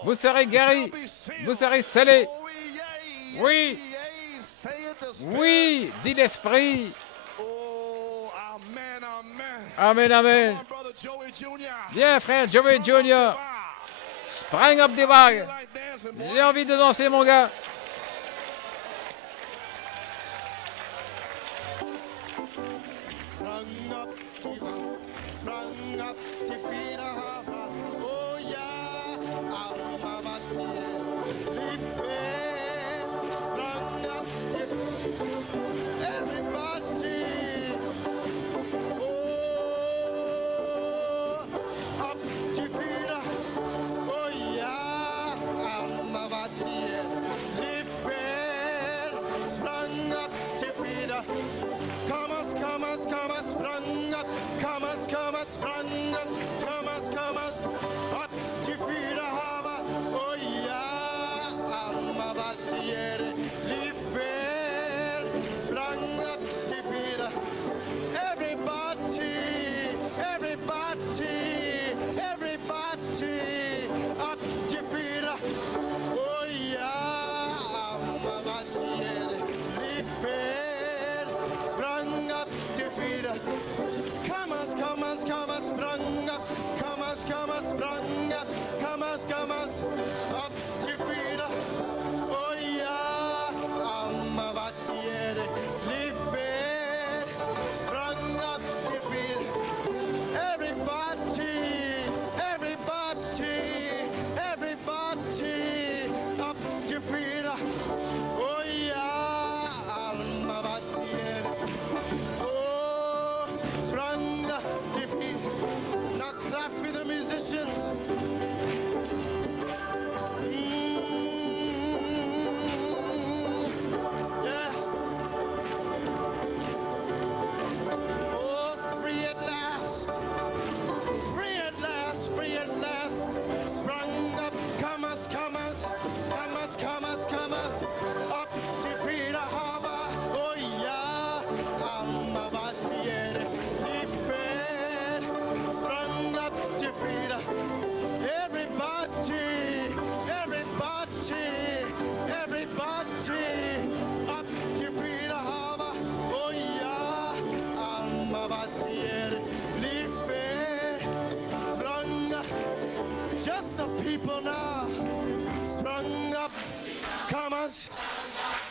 Vous serez guéris. Vous serez scellés. Oui. Oui, dit l'Esprit. Amen, amen. Bien, frère Joey Jr. Spring up the bag. J'ai envie de danser, mon gars.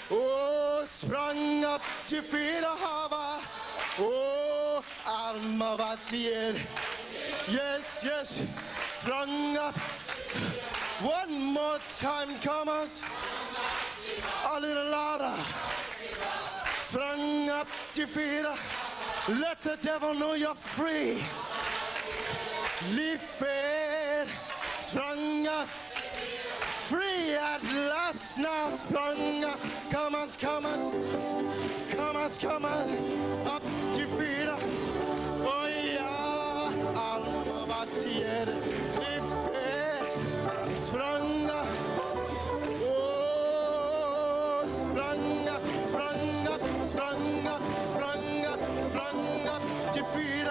Oh, sprang up to feed a hava. Oh, Almavatier. Yes, yes, sprung up. One more time, come on. A little louder. Sprung up to feed a Let the devil know you're free. Lifted, sprung up, free at last now, sprung up. Come on, come on, come on, come on, up to feet. Oh yeah, Almavatier, lifted, sprung up. Oh, sprung up, sprung up, sprung up, sprung up, sprung up to feet.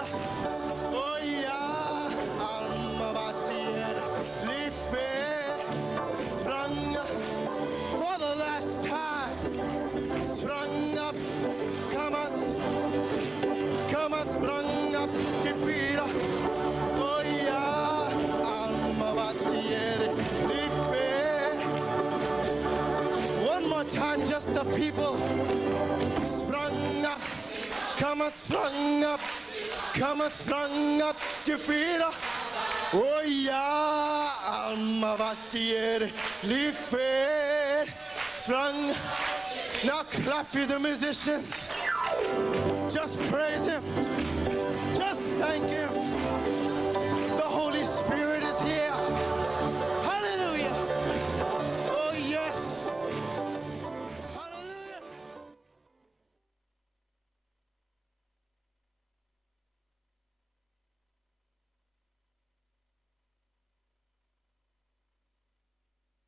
Oh yeah, Almavatier, lifted, sprung up for the last time. Sprung up, come on, sprung up to feet. Oh yeah, Almavatier, lifted. One more time, just the people. Sprung up, come on, sprung up, come on, sprung up to feet. Oh yeah, Almavatier, lifted, sprung. Now clap for the musicians. Just praise him. Just thank him.